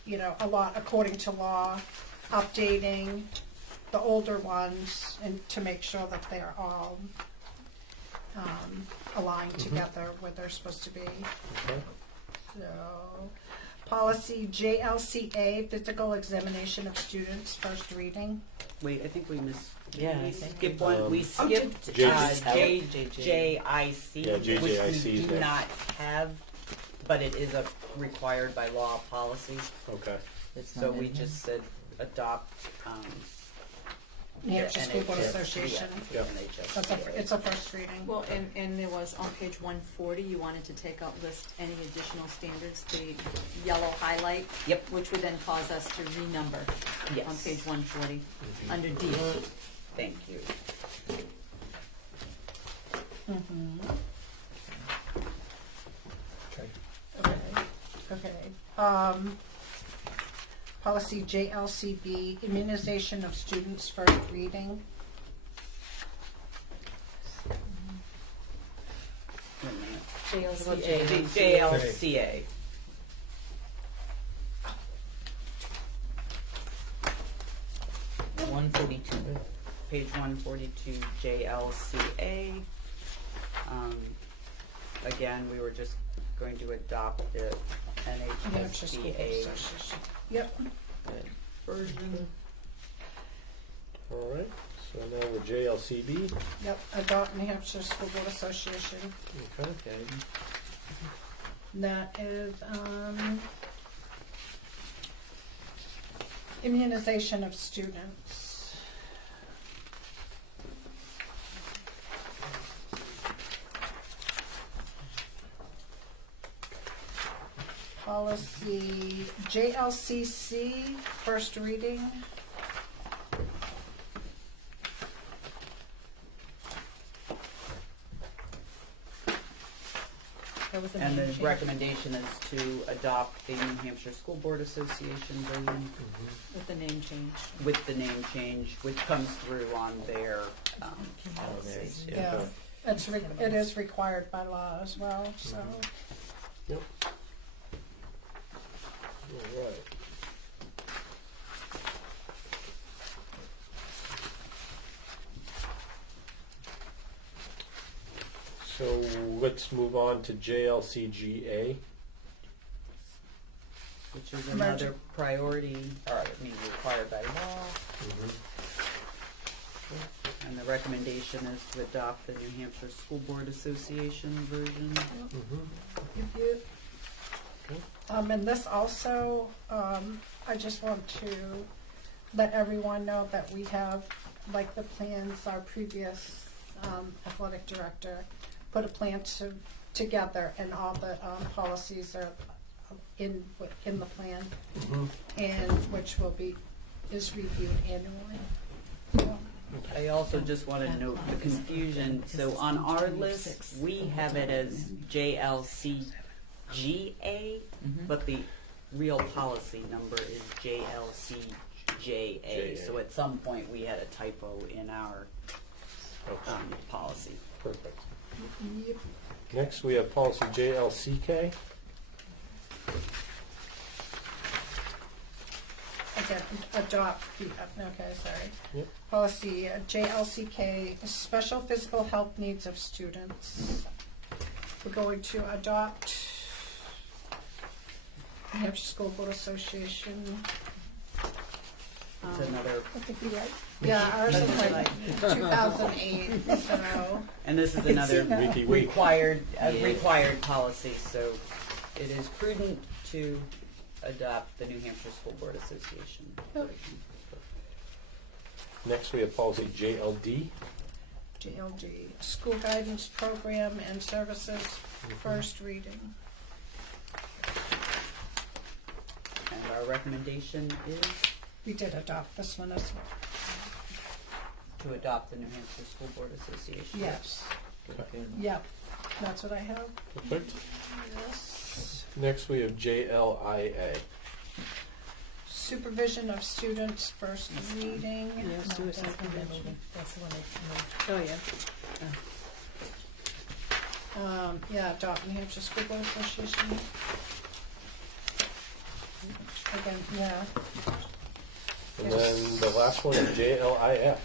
a lot according to law, updating the older ones and to make sure that they're all aligned together where they're supposed to be. Okay. So, policy JLCA, physical examination of students, first reading. Wait, I think we missed. Yeah, we I think skipped we one. We did- skipped J- JJIC, Yeah, which JJIC we is do there. not have, but it is a required by law policy. Okay. It's So not we in here. just said adopt. New Hampshire School Board NHS Association. Yeah. It's a first reading. Well, and there was on page 140, you wanted to take out list any additional standards, the yellow highlight. Yep. Which would then cause us to renumber Yes. on page 140, under D. Thank you. Okay. Okay. Policy JLCB, immunization of students, first reading. Wait a minute. JLCA. JLCA. Page 142, JLCA. Again, we were just going to adopt the New Hampshire School Board NHSBA Association. Yep. version. All right. So now we're JLCB. Yep. Adopt New Hampshire School Board Association. Okay. Okay. And that is immunization of students. Policy JLCC, first reading. That was the And name the change. recommendation is to adopt the New Hampshire School Board Association version With the name change. with the name change, which comes through on their policies. Yeah, it is required by law as well, so. Yep. All right. So let's move on to JLCGA. Which is another priority, or I mean required by law. And the recommendation is to adopt the New Hampshire School Board Association version. And this also, I just want to let everyone know that we have, like the plans, our previous athletic director put a plan together, and all the policies are in the plan, and which is reviewed annually. So, I also just want to note the confusion. So on our list, we have it as JLCGA, but the real policy number is JLCJA. So at some point, we had a typo in our policy. Perfect. yep. Next, we have policy JLCK. Again, adopt the, okay, sorry. Yep. Policy JLCK, special physical health needs of students. We're going to adopt New Hampshire School Board Association. It's another, I think you're right. Yeah, ours is like 2008, so. and this is another Wiki week. required policy. So it is prudent to adopt the New Hampshire School Board Association version. Next, we have policy JLD. JLD, School Guidance Program and Services, first reading. And our recommendation is We did adopt this one as well. to adopt the New Hampshire School Board Association. Yes, Okay. yep, that's what I have. Perfect. Yes. Next, we have JLIA. Supervision of students, first reading. Yes, suicide prevention. That's the one I, Oh, yeah. Yeah, adopt New Hampshire School Board Association. Again, yeah. And then the last one is JLIF.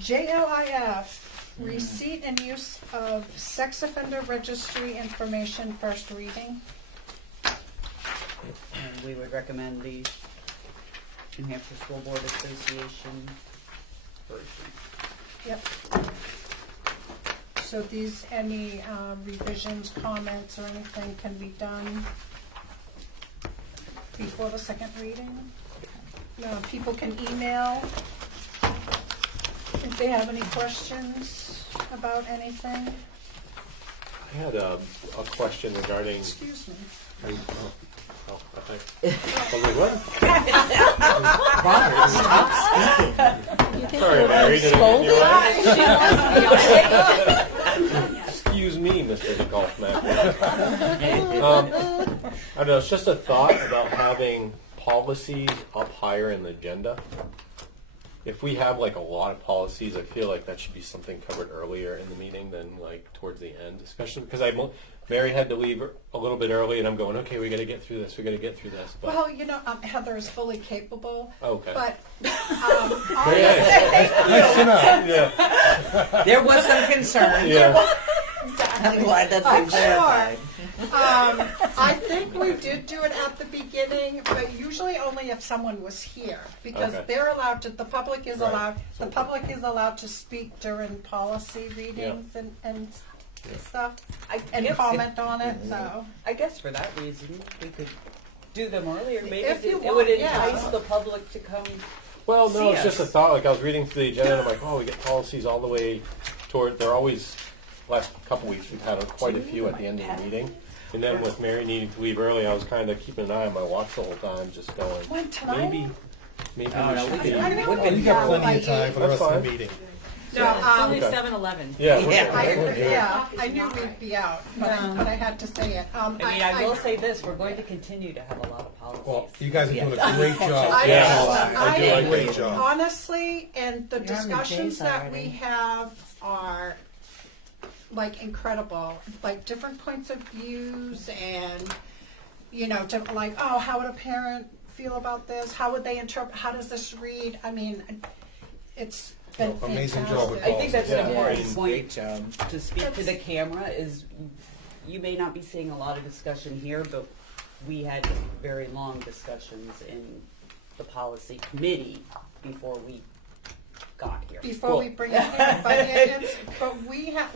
JLIF, receipt and use of sex offender registry information, first reading. And we would recommend the New Hampshire School Board Association version. Yep. So these, any revisions, comments, or anything can be done before the second reading? People can email if they have any questions about anything. I had a question regarding. Excuse me. Oh, I think. You think Sorry, we're Mary, did I scolded? Excuse me, Mr. the Golf Man. I don't know, it's just a thought about having policies up higher in the agenda. If we have like a lot of policies, I feel like that should be something covered earlier in the meeting than like towards the end, especially because Mary had to leave a little bit early, and I'm going, okay, we got to get through this. We got to get through this. But, Well, Heather is fully capable. okay. But Nice to know. Yeah. There was some concern. Yeah. I'm glad that's been I'm clarified. I think we did do it at the beginning, but usually only if someone was here, because Okay. they're allowed to. The public is Right. allowed. The public is allowed to speak during policy readings and stuff and guess comment on it. So I guess for that reason, we could do them earlier. Maybe If you it would want, yeah. entice the public to come. Well, no, See it's just a us. thought. Like I was reading through the agenda, and I'm like, oh, we get policies all the way toward. They're always. Last couple weeks, we've had quite a few at the end of the meeting, and then with Mary needing to leave early, I was kind of keeping an eye on my watch the whole time, just going. when tonight. Maybe Oh, we no, should we be. can- I know We've Oh, been you got Yeah, plenty of time for the That's rest of the fine. meeting. No, It's only Okay. 7-11. Yeah, Yeah. we're good. I knew we'd be out, but I had to say it. I mean, I will say this: we're going to continue to have a lot of policies. Well, you guys are doing a great job. I Yeah, know. I do like Great it. job. Honestly, and the You're on the discussions J's that already. we have are like incredible, like different points of views, and like, oh, how would a parent feel about this? How would they interpret? How does this read? I mean, it's been Oh, amazing fantastic. job with I think that's Yeah. an important Great point job. to speak to the camera. Is you may not be seeing a lot of discussion here, but we had very long discussions in the policy committee before we got here. Before we bring it in, but we have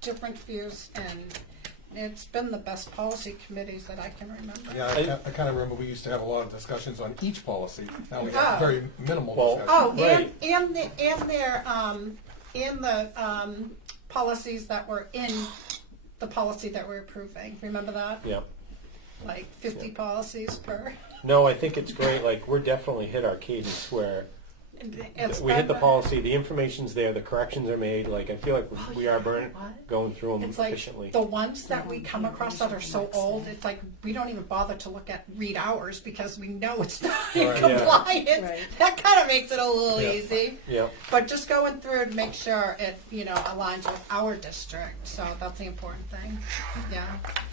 different views, and it's been the best policy committees that I can remember. Yeah, I kind of remember we used to have a lot of discussions on each policy. Now we Oh. have very minimal Well, discussion. Oh, Right. and the policies that were in the policy that we're approving. Remember that? Yeah. Like 50 policies per. No, I think it's great. Like we're definitely hit our cadence where It's we hit the been- policy, the information's there, the corrections are made. Like I feel like we are going through them It's like efficiently. the ones that we come across that are so old. It's like we don't even bother to read ours because we know it's not in Right, yeah. compliance. Right. That kind of makes it a little Yeah. easy. Yeah. But just going through to make sure it aligns with our district. So that's the important thing. Yeah.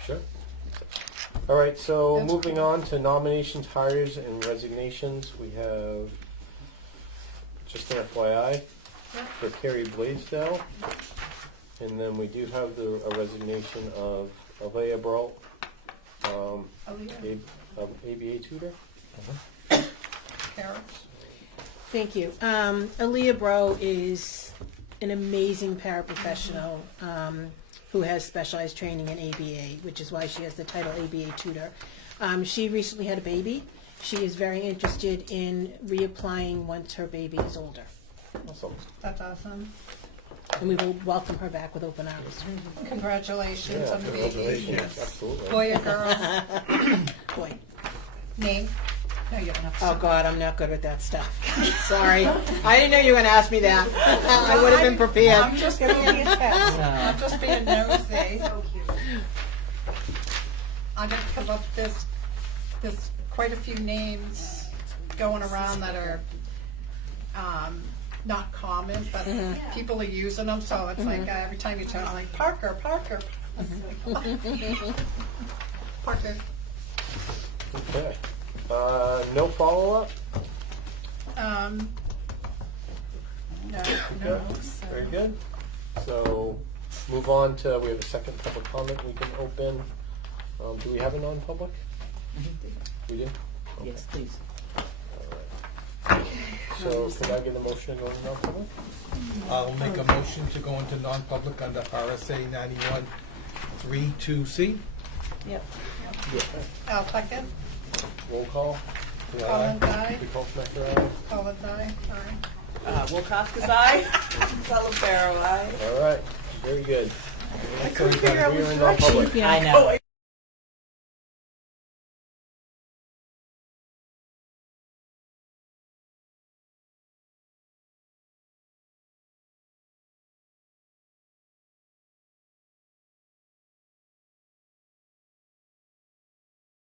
Sure. All right, so That's moving cool. on to nominations, hires, and resignations, we have just an FYI for Carrie Blaisdell, and then we do have a resignation of Alea Brault, Aaliyah, ABA tutor. Kara. Thank you. Aaliyah Bro is an amazing paraprofessional who has specialized training in ABA, which is why she has the title ABA tutor. She recently had a baby. She is very interested in reapplying once her baby is older. Awesome. That's awesome. And we will welcome her back with open arms. Congratulations Yeah, on the baby. congratulations. Absolutely. Boy or girl? Boy. Name? No, you don't have to. Oh God, I'm not good with that stuff. Sorry. I didn't know you were going to ask me that. I would have been prepared. I'm just being I'm just being nosy. I'm just because there's quite a few names going around that are not common, but people are using them. So it's like every time you turn, I'm like Parker. Parker. Okay. No follow-up? No, Good. so. Very good. So move on to, we have a second public comment we can open. Do we have a non-public? We do? Yes, please. So could I get a motion to go into non-public? I'll make a motion to go into non-public under RSA 91(3)(2)(c). Yep. I'll second. Roll call? Collins, aye. Nicole Schmecker, aye. Collins, aye. Aye. Wilcox's eye, Salvatore eye. All right, very good. Thanks, everybody. We are in non-public. I know.